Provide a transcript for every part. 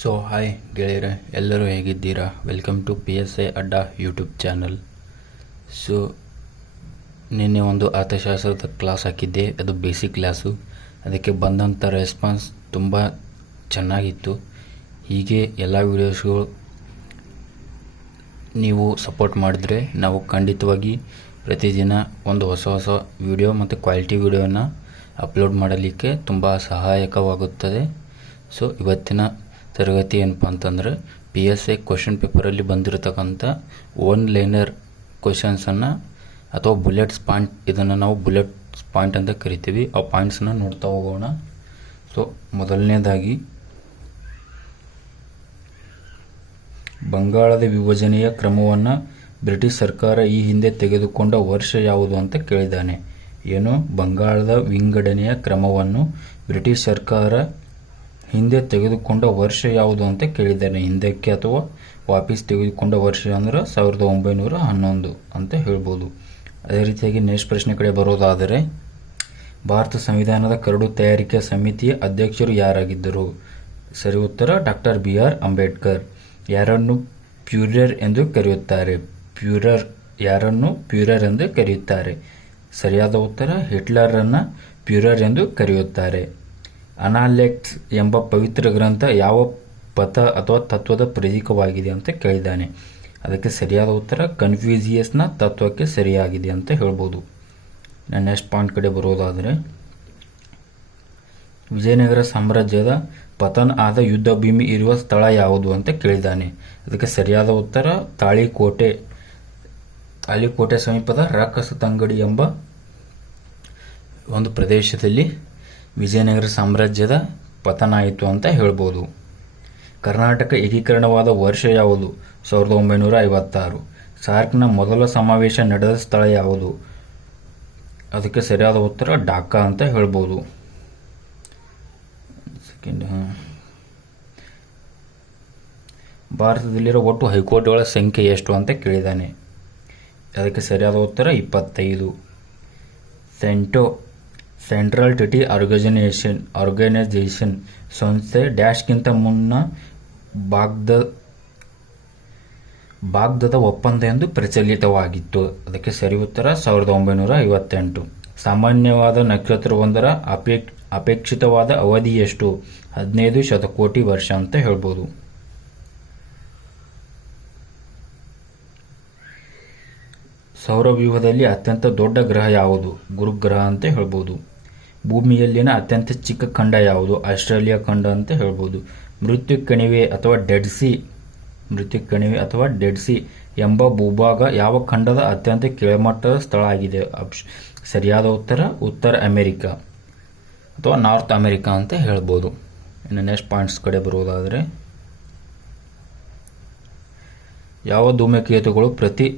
So hi ಗೆಳೆಯರೆ, ಎಲ್ಲರೂ ಹೇಗಿದ್ದೀರಾ? ವೆಲ್ಕಮ್ ಟು PSI ಅಡ್ಡ ಯೂಟ್ಯೂಬ್ ಚಾನಲ್. ಸೊ ನಿನ್ನೆ ಒಂದು ಅರ್ಥಶಾಸ್ತ್ರದ ಕ್ಲಾಸ್ ಹಾಕಿದ್ದೆ, ಅದು ಬೇಸಿಕ್ ಕ್ಲಾಸು. ಅದಕ್ಕೆ ಬಂದಂಥ ರೆಸ್ಪಾನ್ಸ್ ತುಂಬ ಚೆನ್ನಾಗಿತ್ತು. ಹೀಗೆ ಎಲ್ಲ ವೀಡಿಯೋಸ್ಗಳು ನೀವು ಸಪೋರ್ಟ್ ಮಾಡಿದ್ರೆ ನಾವು ಖಂಡಿತವಾಗಿ ಪ್ರತಿದಿನ ಒಂದು ಹೊಸ ಹೊಸ ವಿಡಿಯೋ ಮತ್ತು ಕ್ವಾಲಿಟಿ ವಿಡಿಯೋನ ಅಪ್ಲೋಡ್ ಮಾಡಲಿಕ್ಕೆ ತುಂಬ ಸಹಾಯಕವಾಗುತ್ತದೆ. ಸೊ ಇವತ್ತಿನ ತರಗತಿ ಏನಪ್ಪ ಅಂತಂದರೆ PSI ಕ್ವಶನ್ ಪೇಪರಲ್ಲಿ ಬಂದಿರತಕ್ಕಂಥ ಒನ್ ಲೈನರ್ ಕ್ವಶನ್ಸನ್ನು ಅಥವಾ ಬುಲೆಟ್ಸ್ ಪಾಯಿಂಟ್, ಇದನ್ನು ನಾವು ಬುಲೆಟ್ಸ್ ಪಾಯಿಂಟ್ ಅಂತ ಕರಿತೀವಿ. ಆ ಪಾಯಿಂಟ್ಸನ್ನು ನೋಡ್ತಾ ಹೋಗೋಣ. ಸೊ ಮೊದಲನೇದಾಗಿ, ಬಂಗಾಳದ ವಿಭಜನೆಯ ಕ್ರಮವನ್ನು ಬ್ರಿಟಿಷ್ ಸರ್ಕಾರ ಈ ಹಿಂದೆ ತೆಗೆದುಕೊಂಡ ವರ್ಷ ಯಾವುದು ಅಂತ ಕೇಳಿದ್ದಾನೆ. ಏನು? ಬಂಗಾಳದ ವಿಂಗಡಣೆಯ ಕ್ರಮವನ್ನು ಬ್ರಿಟಿಷ್ ಸರ್ಕಾರ ಹಿಂದೆ ತೆಗೆದುಕೊಂಡ ವರ್ಷ ಯಾವುದು ಅಂತ ಕೇಳಿದ್ದಾನೆ. ಹಿಂದಕ್ಕೆ ಅಥವಾ ವಾಪಸ್ ತೆಗೆದುಕೊಂಡ ವರ್ಷ ಅಂದರೆ 1911 ಅಂತ ಹೇಳ್ಬೋದು. ಅದೇ ರೀತಿಯಾಗಿ ನೆಕ್ಸ್ಟ್ ಪ್ರಶ್ನೆ ಕಡೆ ಬರೋದಾದರೆ, ಭಾರತ ಸಂವಿಧಾನದ ಕರಡು ತಯಾರಿಕೆ ಸಮಿತಿಯ ಅಧ್ಯಕ್ಷರು ಯಾರಾಗಿದ್ದರು? ಸರಿ ಉತ್ತರ ಡಾಕ್ಟರ್ BR ಅಂಬೇಡ್ಕರ್. ಯಾರನ್ನು ಪ್ಯೂರರ್ ಎಂದು ಕರೆಯುತ್ತಾರೆ? ಯಾರನ್ನು ಪ್ಯೂರರ್ ಎಂದು ಕರೆಯುತ್ತಾರೆ? ಸರಿಯಾದ ಉತ್ತರ ಹಿಟ್ಲರನ್ನು ಪ್ಯೂರರ್ ಎಂದು ಕರೆಯುತ್ತಾರೆ. ಅನಾಲೆಕ್ಸ್ ಎಂಬ ಪವಿತ್ರ ಗ್ರಂಥ ಯಾವ ಪಥ ಅಥವಾ ತತ್ವದ ಪ್ರತೀಕವಾಗಿದೆ ಅಂತ ಕೇಳಿದ್ದಾನೆ. ಅದಕ್ಕೆ ಸರಿಯಾದ ಉತ್ತರ ಕನ್ಫ್ಯೂಸಿಯಸ್ನ ತತ್ವಕ್ಕೆ ಸರಿಯಾಗಿದೆ ಅಂತ ಹೇಳ್ಬೋದು. ನಾನು ನೆಕ್ಸ್ಟ್ ಪಾಯಿಂಟ್ ಕಡೆ ಬರೋದಾದರೆ, ವಿಜಯನಗರ ಸಾಮ್ರಾಜ್ಯದ ಪತನ ಆದ ಯುದ್ಧ ಭೂಮಿ ಇರುವ ಸ್ಥಳ ಯಾವುದು ಅಂತ ಕೇಳಿದ್ದಾನೆ. ಅದಕ್ಕೆ ಸರಿಯಾದ ಉತ್ತರ ತಾಳಿಕೋಟೆ. ತಾಳಿಕೋಟೆ ಸಮೀಪದ ರಾಕಸತಂಗಡಿ ಎಂಬ ಒಂದು ಪ್ರದೇಶದಲ್ಲಿ ವಿಜಯನಗರ ಸಾಮ್ರಾಜ್ಯದ ಪತನ ಆಯಿತು ಅಂತ ಹೇಳ್ಬೋದು. ಕರ್ನಾಟಕ ಏಕೀಕರಣವಾದ ವರ್ಷ ಯಾವುದು? 1956. ಸಾರ್ಕ್ನ ಮೊದಲ ಸಮಾವೇಶ ನಡೆದ ಸ್ಥಳ ಯಾವುದು? ಅದಕ್ಕೆ ಸರಿಯಾದ ಉತ್ತರ ಢಾಕಾ ಅಂತ ಹೇಳ್ಬೋದು. ಭಾರತದಲ್ಲಿರೋ ಒಟ್ಟು ಹೈಕೋರ್ಟ್ಗಳ ಸಂಖ್ಯೆ ಎಷ್ಟು ಅಂತ ಕೇಳಿದ್ದಾನೆ. ಅದಕ್ಕೆ ಸರಿಯಾದ ಉತ್ತರ 25. ಸೆಂಟ್ರಲ್ ಟ್ರೀಟಿ ಆರ್ಗನೈಸೇಷನ್ ಸಂಸ್ಥೆ ಡ್ಯಾಶ್ಗಿಂತ ಮುನ್ನ ಬಾಗ್ದಾದ ಒಪ್ಪಂದ ಎಂದು ಪ್ರಚಲಿತವಾಗಿತ್ತು. ಅದಕ್ಕೆ ಸರಿ ಉತ್ತರ 1958. ಸಾಮಾನ್ಯವಾದ ನಕ್ಷತ್ರವೊಂದರ ಅಪೇಕ್ಷಿತವಾದ ಅವಧಿ ಎಷ್ಟು? 15 ಶತಕೋಟಿ ವರ್ಷ ಅಂತ ಹೇಳ್ಬೋದು. ಸೌರವ್ಯೂಹದಲ್ಲಿ ಅತ್ಯಂತ ದೊಡ್ಡ ಗ್ರಹ ಯಾವುದು? ಗುರುಗ್ರಹ ಅಂತ ಹೇಳ್ಬೋದು. ಭೂಮಿಯಲ್ಲಿನ ಅತ್ಯಂತ ಚಿಕ್ಕ ಖಂಡ ಯಾವುದು? ಆಸ್ಟ್ರೇಲಿಯಾ ಖಂಡ ಅಂತ ಹೇಳ್ಬೋದು. ಮೃತ್ಯು ಕಣಿವೆ ಅಥವಾ ಡೆಡ್ ಸಿ ಎಂಬ ಭೂಭಾಗ ಯಾವ ಖಂಡದ ಅತ್ಯಂತ ಕೆಳಮಟ್ಟದ ಸ್ಥಳ ಆಗಿದೆ? ಸರಿಯಾದ ಉತ್ತರ ಅಮೆರಿಕಾ ಅಥವಾ ನಾರ್ತ್ ಅಮೆರಿಕಾ ಅಂತ ಹೇಳ್ಬೋದು. ಇನ್ನು ನೆಕ್ಸ್ಟ್ ಪಾಯಿಂಟ್ಸ್ ಕಡೆ ಬರುವುದಾದರೆ, ಯಾವ ಧೂಮಕೇತುಗಳು ಪ್ರತಿ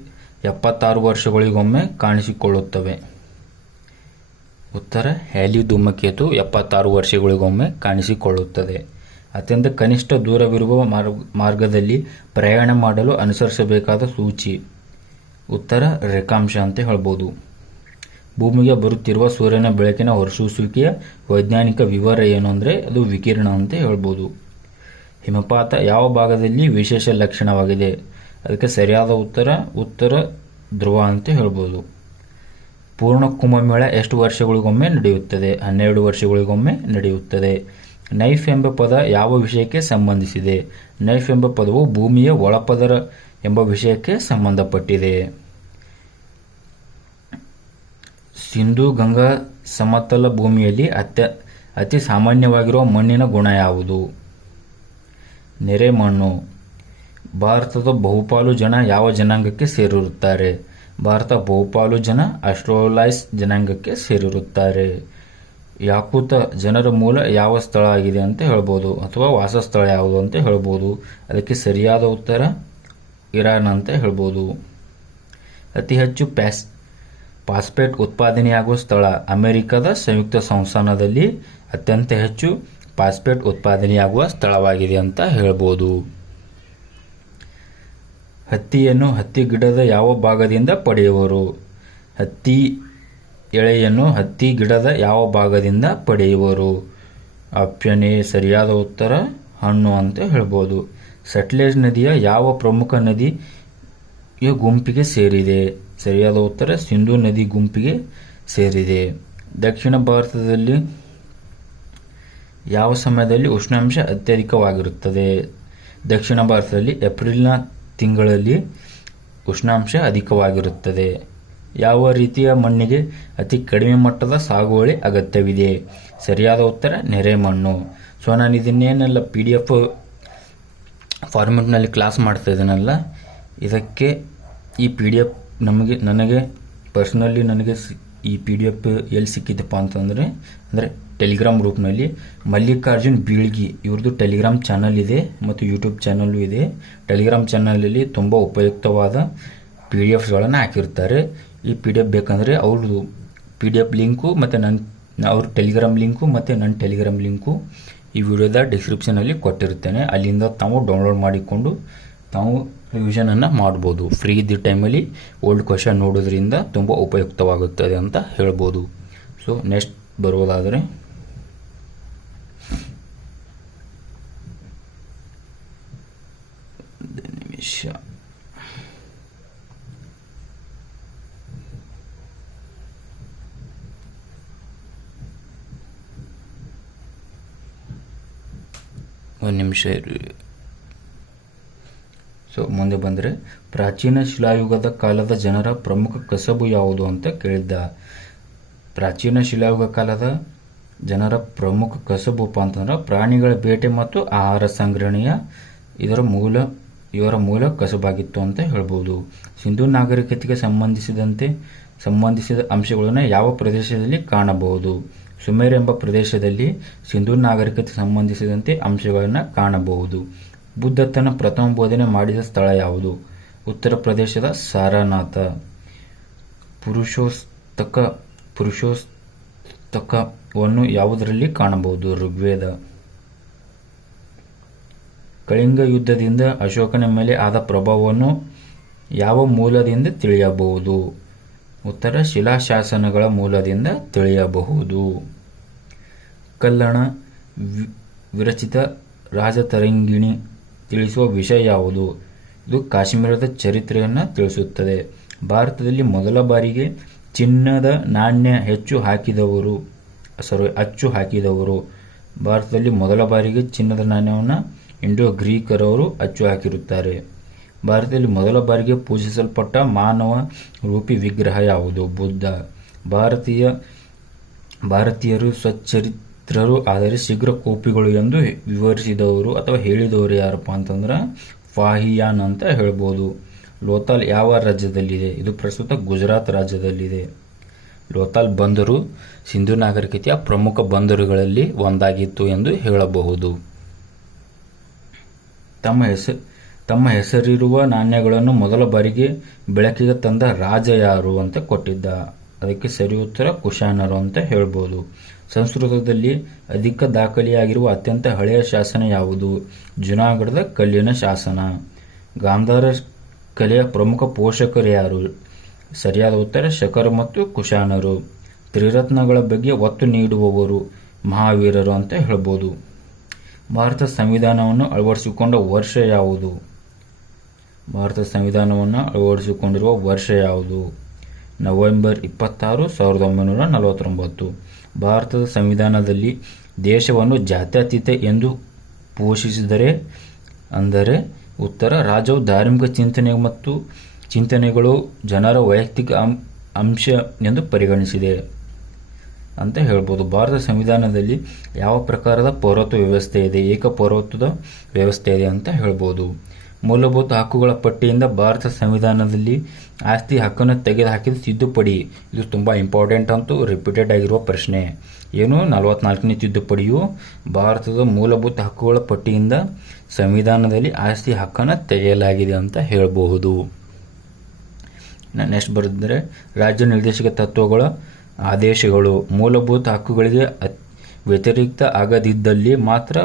76 ವರ್ಷಗಳಿಗೊಮ್ಮೆ ಕಾಣಿಸಿಕೊಳ್ಳುತ್ತವೆ? ಉತ್ತರ ಹ್ಯಾಲಿ ಧೂಮಕೇತು 76 ವರ್ಷಗಳಿಗೊಮ್ಮೆ ಕಾಣಿಸಿಕೊಳ್ಳುತ್ತದೆ. ಅತ್ಯಂತ ಕನಿಷ್ಠ ದೂರವಿರುವ ಮಾರ್ಗದಲ್ಲಿ ಪ್ರಯಾಣ ಮಾಡಲು ಅನುಸರಿಸಬೇಕಾದ ಸೂಚಿ? ಉತ್ತರ ರೇಖಾಂಶ ಅಂತ ಹೇಳ್ಬೋದು. ಭೂಮಿಗೆ ಬರುತ್ತಿರುವ ಸೂರ್ಯನ ಬೆಳಕಿನ ಹೊರಸೂಸುವಿಕೆಯ ವೈಜ್ಞಾನಿಕ ವಿವರ ಏನು ಅಂದರೆ ಅದು ವಿಕಿರಣ ಅಂತ ಹೇಳ್ಬೋದು. ಹಿಮಪಾತ ಯಾವ ಭಾಗದಲ್ಲಿ ವಿಶೇಷ ಲಕ್ಷಣವಾಗಿದೆ? ಅದಕ್ಕೆ ಸರಿಯಾದ ಉತ್ತರ ಧ್ರುವ ಅಂತ ಹೇಳ್ಬೋದು. ಪೂರ್ಣ ಕುಂಭಮೇಳ ಎಷ್ಟು ವರ್ಷಗಳಿಗೊಮ್ಮೆ ನಡೆಯುತ್ತದೆ? 12 ವರ್ಷಗಳಿಗೊಮ್ಮೆ ನಡೆಯುತ್ತದೆ. ನೈಫ್ ಎಂಬ ಪದ ಯಾವ ವಿಷಯಕ್ಕೆ ಸಂಬಂಧಿಸಿದೆ? ನೈಫ್ ಎಂಬ ಪದವು ಭೂಮಿಯ ಒಳಪದರ ಎಂಬ ವಿಷಯಕ್ಕೆ ಸಂಬಂಧಪಟ್ಟಿದೆ. ಸಿಂಧೂ ಗಂಗಾ ಸಮತಲ ಭೂಮಿಯಲ್ಲಿ ಅತಿ ಸಾಮಾನ್ಯವಾಗಿರುವ ಮಣ್ಣಿನ ಗುಣ ಯಾವುದು? ನೆರೆ ಮಣ್ಣು. ಭಾರತದ ಬಹುಪಾಲು ಜನ ಯಾವ ಜನಾಂಗಕ್ಕೆ ಸೇರಿರುತ್ತಾರೆ? ಭಾರತ ಬಹುಪಾಲು ಜನ ಆಸ್ಟ್ರೋಲೈಸ್ ಜನಾಂಗಕ್ಕೆ ಸೇರಿರುತ್ತಾರೆ. ಯಾಕೂತ ಜನರ ಮೂಲ ಯಾವ ಸ್ಥಳ ಆಗಿದೆ ಅಂತ ಹೇಳ್ಬೋದು, ಅಥವಾ ವಾಸಸ್ಥಳ ಯಾವುದು ಅಂತ ಹೇಳ್ಬೋದು. ಅದಕ್ಕೆ ಸರಿಯಾದ ಉತ್ತರ ಇರಾನ್ ಅಂತ ಹೇಳ್ಬೋದು. ಅತಿ ಹೆಚ್ಚು ಫಾಸ್ಫೇಟ್ ಉತ್ಪಾದನೆಯಾಗುವ ಸ್ಥಳ? ಅಮೆರಿಕದ ಸಂಯುಕ್ತ ಸಂಸ್ಥಾನದಲ್ಲಿ ಅತ್ಯಂತ ಹೆಚ್ಚು ಫಾಸ್ಫೇಟ್ ಉತ್ಪಾದನೆಯಾಗುವ ಸ್ಥಳವಾಗಿದೆ ಅಂತ ಹೇಳ್ಬೋದು. ಹತ್ತಿಯನ್ನು ಹತ್ತಿ ಗಿಡದ ಯಾವ ಭಾಗದಿಂದ ಪಡೆಯುವರು? ಹತ್ತಿ ಎಳೆಯನ್ನು ಹತ್ತಿ ಗಿಡದ ಯಾವ ಭಾಗದಿಂದ ಪಡೆಯುವರು? ಆಪ್ಷನ್ ಎ ಸರಿಯಾದ ಉತ್ತರ ಹಣ್ಣು ಅಂತ ಹೇಳ್ಬೋದು. ಸಟ್ಲೇಜ್ ನದಿಯ ಯಾವ ಪ್ರಮುಖ ನದಿಯ ಗುಂಪಿಗೆ ಸೇರಿದೆ? ಸರಿಯಾದ ಉತ್ತರ ಸಿಂಧೂ ನದಿ ಗುಂಪಿಗೆ ಸೇರಿದೆ. ದಕ್ಷಿಣ ಭಾರತದಲ್ಲಿ ಯಾವ ಸಮಯದಲ್ಲಿ ಉಷ್ಣಾಂಶ ಅತ್ಯಧಿಕವಾಗಿರುತ್ತದೆ? ದಕ್ಷಿಣ ಭಾರತದಲ್ಲಿ ಏಪ್ರಿಲ್ನ ತಿಂಗಳಲ್ಲಿ ಉಷ್ಣಾಂಶ ಅಧಿಕವಾಗಿರುತ್ತದೆ. ಯಾವ ರೀತಿಯ ಮಣ್ಣಿಗೆ ಅತಿ ಕಡಿಮೆ ಮಟ್ಟದ ಸಾಗುವಳಿ ಅಗತ್ಯವಿದೆ? ಸರಿಯಾದ ಉತ್ತರ ನೆರೆಮಣ್ಣು. ಸೊ ನಾನು ಇದನ್ನೇನೆಲ್ಲ PDF ಫಾರ್ಮೆಟ್ನಲ್ಲಿ ಕ್ಲಾಸ್ ಮಾಡ್ತಾ ಇದ್ದೀನಲ್ಲ, ಇದಕ್ಕೆ ಈ PDF ನನಗೆ ಪರ್ಸ್ನಲಿ ಈ PDF ಎಲ್ಲಿ ಸಿಕ್ಕಿದ್ದಪ್ಪ ಅಂತಂದರೆ ಟೆಲಿಗ್ರಾಮ್ ಗ್ರೂಪ್ನಲ್ಲಿ ಮಲ್ಲಿಕಾರ್ಜುನ್ ಬೀಳ್ಗಿ ಇವ್ರದ್ದು ಟೆಲಿಗ್ರಾಮ್ ಚಾನಲ್ ಇದೆ ಮತ್ತು ಯೂಟ್ಯೂಬ್ ಚಾನಲ್ಲು ಇದೆ. ಟೆಲಿಗ್ರಾಮ್ ಚಾನಲಲ್ಲಿ ತುಂಬ ಉಪಯುಕ್ತವಾದ PDFಗಳನ್ನು ಹಾಕಿರ್ತಾರೆ. ಈ PDF ಬೇಕಂದರೆ ಅವ್ರದ್ದು PDF ಲಿಂಕು ಮತ್ತು ಅವ್ರ ಟೆಲಿಗ್ರಾಮ್ ಲಿಂಕು ಮತ್ತು ನನ್ನ ಟೆಲಿಗ್ರಾಮ್ ಲಿಂಕು ಈ ವಿಡಿಯೋದ ಡಿಸ್ಕ್ರಿಪ್ಷನಲ್ಲಿ ಕೊಟ್ಟಿರ್ತೇನೆ. ಅಲ್ಲಿಂದ ತಾವು ಡೌನ್ಲೋಡ್ ಮಾಡಿಕೊಂಡು ತಾವು ರಿವಿಷನನ್ನು ಮಾಡ್ಬೋದು. ಫ್ರೀ ಇದ್ದ ಟೈಮಲ್ಲಿ ಓಲ್ಡ್ ಕ್ವಶನ್ ನೋಡೋದ್ರಿಂದ ತುಂಬ ಉಪಯುಕ್ತವಾಗುತ್ತದೆ ಅಂತ ಹೇಳ್ಬೋದು. ಸೊ ನೆಕ್ಸ್ಟ್ ಬರೋದಾದರೆ ಒಂದು ನಿಮಿಷ ಇರಿ. ಸೊ ಮುಂದೆ ಬಂದರೆ ಪ್ರಾಚೀನ ಶಿಲಾಯುಗದ ಕಾಲದ ಜನರ ಪ್ರಮುಖ ಕಸಬು ಯಾವುದು ಅಂತ ಕೇಳಿದ್ದ. ಪ್ರಾಚೀನ ಶಿಲಾಯುಗ ಕಾಲದ ಜನರ ಪ್ರಮುಖ ಕಸಬುಪ್ಪ ಅಂತಂದ್ರೆ ಪ್ರಾಣಿಗಳ ಬೇಟೆ ಮತ್ತು ಆಹಾರ ಸಂಗ್ರಹಣೆಯ ಇವರ ಮೂಲ ಕಸಬಾಗಿತ್ತು ಅಂತ ಹೇಳ್ಬೋದು. ಸಿಂಧೂ ನಾಗರಿಕತೆಗೆ ಸಂಬಂಧಿಸಿದ ಅಂಶಗಳನ್ನು ಯಾವ ಪ್ರದೇಶದಲ್ಲಿ ಕಾಣಬಹುದು? ಸುಮೇರ್ ಎಂಬ ಪ್ರದೇಶದಲ್ಲಿ ಸಿಂಧೂ ನಾಗರಿಕತೆ ಸಂಬಂಧಿಸಿದಂತೆ ಅಂಶಗಳನ್ನು ಕಾಣಬಹುದು. ಬುದ್ಧ ತನ್ನ ಪ್ರಥಮ ಬೋಧನೆ ಮಾಡಿದ ಸ್ಥಳ ಯಾವುದು? ಉತ್ತರ ಪ್ರದೇಶದ ಸಾರನಾಥ. ಪುರುಷೋಸ್ತಕವನ್ನು ಯಾವುದರಲ್ಲಿ ಕಾಣಬಹುದು? ಋಗ್ವೇದ. ಕಳಿಂಗ ಯುದ್ಧದಿಂದ ಅಶೋಕನ ಮೇಲೆ ಆದ ಪ್ರಭಾವವನ್ನು ಯಾವ ಮೂಲದಿಂದ ತಿಳಿಯಬಹುದು? ಉತ್ತರ ಶಿಲಾಶಾಸನಗಳ ಮೂಲದಿಂದ ತಿಳಿಯಬಹುದು. ಕಲ್ಲಣ ವಿರಚಿತ ರಾಜತರಂಗಿಣಿ ತಿಳಿಸುವ ವಿಷಯ ಯಾವುದು? ಇದು ಕಾಶ್ಮೀರದ ಚರಿತ್ರೆಯನ್ನು ತಿಳಿಸುತ್ತದೆ. ಭಾರತದಲ್ಲಿ ಮೊದಲ ಬಾರಿಗೆ ಚಿನ್ನದ ನಾಣ್ಯ ಅಚ್ಚು ಹಾಕಿದವರು ಭಾರತದಲ್ಲಿ ಮೊದಲ ಬಾರಿಗೆ ಚಿನ್ನದ ನಾಣ್ಯವನ್ನು ಇಂಡೋ ಗ್ರೀಕರವರು ಅಚ್ಚು ಹಾಕಿರುತ್ತಾರೆ. ಭಾರತದಲ್ಲಿ ಮೊದಲ ಬಾರಿಗೆ ಪೂಜಿಸಲ್ಪಟ್ಟ ಮಾನವ ರೂಪಿ ವಿಗ್ರಹ ಯಾವುದು? ಬುದ್ಧ. ಭಾರತೀಯರು ಸ್ವಚರಿತ್ರರು ಆದರೆ ಶೀಘ್ರ ಕೋಪಿಗಳು ಎಂದು ವಿವರಿಸಿದವರು ಅಥವಾ ಹೇಳಿದವರು ಯಾರಪ್ಪ ಅಂತಂದ್ರೆ ಫಾಹಿಯಾನ್ ಅಂತ ಹೇಳ್ಬೋದು. ಲೋಥಾಲ್ ಯಾವ ರಾಜ್ಯದಲ್ಲಿದೆ? ಇದು ಪ್ರಸ್ತುತ ಗುಜರಾತ್ ರಾಜ್ಯದಲ್ಲಿದೆ. ಲೋಥಾಲ್ ಬಂದರು ಸಿಂಧೂ ನಾಗರಿಕತೆಯ ಪ್ರಮುಖ ಬಂದರುಗಳಲ್ಲಿ ಒಂದಾಗಿತ್ತು ಎಂದು ಹೇಳಬಹುದು. ತಮ್ಮ ಹೆಸರಿರುವ ನಾಣ್ಯಗಳನ್ನು ಮೊದಲ ಬಾರಿಗೆ ಬೆಳಕಿಗೆ ತಂದ ರಾಜ ಯಾರು ಅಂತ ಕೊಟ್ಟಿದ್ದ. ಅದಕ್ಕೆ ಸರಿ ಉತ್ತರ ಕುಶಾನರು ಅಂತ ಹೇಳ್ಬೋದು. ಸಂಸ್ಕೃತದಲ್ಲಿ ಅಧಿಕ ದಾಖಲೆಯಾಗಿರುವ ಅತ್ಯಂತ ಹಳೆಯ ಶಾಸನ ಯಾವುದು? ಜುನಾಗಢದ ಕಲ್ಲಿನ ಶಾಸನ. ಗಾಂಧಾರ ಕಲೆಯ ಪ್ರಮುಖ ಪೋಷಕರು ಯಾರು? ಸರಿಯಾದ ಉತ್ತರ ಶಕರು ಮತ್ತು ಕುಶಾನರು. ತ್ರಿರತ್ನಗಳ ಬಗ್ಗೆ ಒತ್ತು ನೀಡುವವರು ಮಹಾವೀರರು ಅಂತ ಹೇಳ್ಬೋದು. ಭಾರತ ಸಂವಿಧಾನವನ್ನು ಅಳವಡಿಸಿಕೊಂಡ ವರ್ಷ ಯಾವುದು? ಭಾರತ ಸಂವಿಧಾನವನ್ನು ಅಳವಡಿಸಿಕೊಂಡಿರುವ ವರ್ಷ ಯಾವುದು? ನವೆಂಬರ್ 26, 1949. ಭಾರತದ ಸಂವಿಧಾನದಲ್ಲಿ ದೇಶವನ್ನು ಜಾತ್ಯತೀತ ಎಂದು ಘೋಷಿಸಿದರೆ ಅಂದರೆ ಉತ್ತರ ರಾಜ್ಯವು ಧಾರ್ಮಿಕ ಚಿಂತನೆಗಳು ಜನರ ವೈಯಕ್ತಿಕ ಅಂಶ ಎಂದು ಪರಿಗಣಿಸಿದೆ ಅಂತ ಹೇಳ್ಬೋದು. ಭಾರತ ಸಂವಿಧಾನದಲ್ಲಿ ಯಾವ ಪ್ರಕಾರದ ಪೌರತ್ವ ವ್ಯವಸ್ಥೆ ಇದೆ? ಏಕ ಪೌರತ್ವದ ವ್ಯವಸ್ಥೆ ಇದೆ ಅಂತ ಹೇಳ್ಬೋದು. ಮೂಲಭೂತ ಹಕ್ಕುಗಳ ಪಟ್ಟಿಯಿಂದ ಭಾರತ ಸಂವಿಧಾನದಲ್ಲಿ ಆಸ್ತಿ ಹಕ್ಕನ್ನು ತೆಗೆದುಹಾಕಿದ ತಿದ್ದುಪಡಿ. ಇದು ತುಂಬ ಇಂಪಾರ್ಟೆಂಟ್ ಅಂತೂ ರಿಪೀಟೆಡ್ ಆಗಿರುವ ಪ್ರಶ್ನೆ. ಏನು? 44ನೇ ತಿದ್ದುಪಡಿಯು ಭಾರತದ ಮೂಲಭೂತ ಹಕ್ಕುಗಳ ಪಟ್ಟಿಯಿಂದ ಸಂವಿಧಾನದಲ್ಲಿ ಆಸ್ತಿ ಹಕ್ಕನ್ನು ತೆಗೆಯಲಾಗಿದೆ ಅಂತ ಹೇಳಬಹುದು. ನೆಕ್ಸ್ಟ್ ಬರೆದರೆ ರಾಜ್ಯ ನಿರ್ದೇಶಕ ತತ್ವಗಳ ಆದೇಶಗಳು ಮೂಲಭೂತ ಹಕ್ಕುಗಳಿಗೆ ವ್ಯತಿರಿಕ್ತ ಆಗದಿದ್ದಲ್ಲಿ ಮಾತ್ರ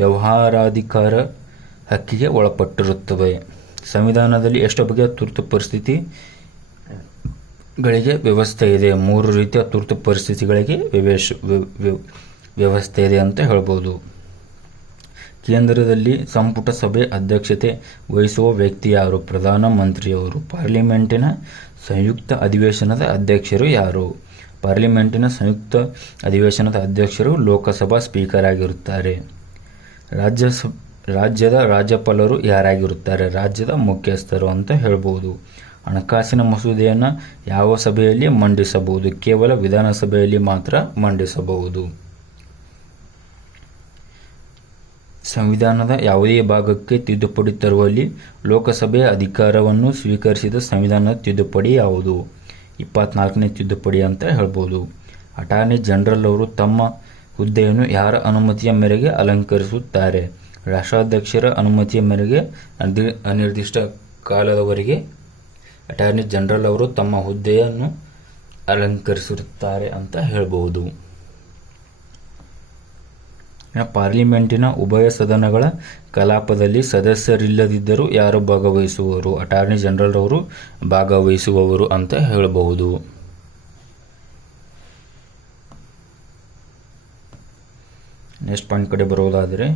ವ್ಯವಹಾರಾಧಿಕಾರ ಹಕ್ಕಿಗೆ ಒಳಪಟ್ಟಿರುತ್ತವೆ. ಸಂವಿಧಾನದಲ್ಲಿ ಎಷ್ಟು ಬಗೆಯ ತುರ್ತು ಪರಿಸ್ಥಿತಿಗಳಿಗೆ ವ್ಯವಸ್ಥೆ ಇದೆ? 3 ರೀತಿಯ ತುರ್ತು ಪರಿಸ್ಥಿತಿಗಳಿಗೆ ವ್ಯವಸ್ಥೆ ಇದೆ ಅಂತ ಹೇಳ್ಬೋದು. ಕೇಂದ್ರದಲ್ಲಿ ಸಂಪುಟ ಸಭೆ ಅಧ್ಯಕ್ಷತೆ ವಹಿಸುವ ವ್ಯಕ್ತಿ ಯಾರು? ಪ್ರಧಾನಮಂತ್ರಿಯವರು. ಪಾರ್ಲಿಮೆಂಟಿನ ಸಂಯುಕ್ತ ಅಧಿವೇಶನದ ಅಧ್ಯಕ್ಷರು ಯಾರು? ಪಾರ್ಲಿಮೆಂಟಿನ ಸಂಯುಕ್ತ ಅಧಿವೇಶನದ ಅಧ್ಯಕ್ಷರು ಲೋಕಸಭಾ ಸ್ಪೀಕರ್ ಆಗಿರುತ್ತಾರೆ. ರಾಜ್ಯದ ರಾಜ್ಯಪಾಲರು ಯಾರಾಗಿರುತ್ತಾರೆ? ರಾಜ್ಯದ ಮುಖ್ಯಸ್ಥರು ಅಂತ ಹೇಳ್ಬೋದು. ಹಣಕಾಸಿನ ಮಸೂದೆಯನ್ನು ಯಾವ ಸಭೆಯಲ್ಲಿ ಮಂಡಿಸಬಹುದು? ಕೇವಲ ವಿಧಾನಸಭೆಯಲ್ಲಿ ಮಾತ್ರ ಮಂಡಿಸಬಹುದು. ಸಂವಿಧಾನದ ಯಾವುದೇ ಭಾಗಕ್ಕೆ ತಿದ್ದುಪಡಿ ತರುವಲ್ಲಿ ಲೋಕಸಭೆಯ ಅಧಿಕಾರವನ್ನು ಸ್ವೀಕರಿಸಿದ ಸಂವಿಧಾನದ ತಿದ್ದುಪಡಿ ಯಾವುದು? 24ನೇ ತಿದ್ದುಪಡಿ ಅಂತ ಹೇಳ್ಬೋದು. ಅಟಾರ್ನಿ ಜನರಲ್ ಅವರು ತಮ್ಮ ಹುದ್ದೆಯನ್ನು ಯಾರ ಅನುಮತಿಯ ಮೇರೆಗೆ ಅಲಂಕರಿಸುತ್ತಾರೆ? ರಾಷ್ಟ್ರಾಧ್ಯಕ್ಷರ ಅನುಮತಿಯ ಮೇರೆಗೆ ಅನಿರ್ದಿಷ್ಟ ಕಾಲದವರೆಗೆ ಅಟಾರ್ನಿ ಜನರಲ್ ಅವರು ತಮ್ಮ ಹುದ್ದೆಯನ್ನು ಅಲಂಕರಿಸುತ್ತಾರೆ ಅಂತ ಹೇಳ್ಬೋದು. ಪಾರ್ಲಿಮೆಂಟಿನ ಉಭಯ ಸದನಗಳ ಕಲಾಪದಲ್ಲಿ ಸದಸ್ಯರಿಲ್ಲದಿದ್ದರೂ ಯಾರು ಭಾಗವಹಿಸುವರು? ಅಟಾರ್ನಿ ಜನರಲ್ ಅವರು ಭಾಗವಹಿಸುವವರು ಅಂತ ಹೇಳಬಹುದು. ನೆಕ್ಸ್ಟ್ ಪಾಯಿಂಟ್ ಕಡೆ ಬರುವುದಾದರೆ,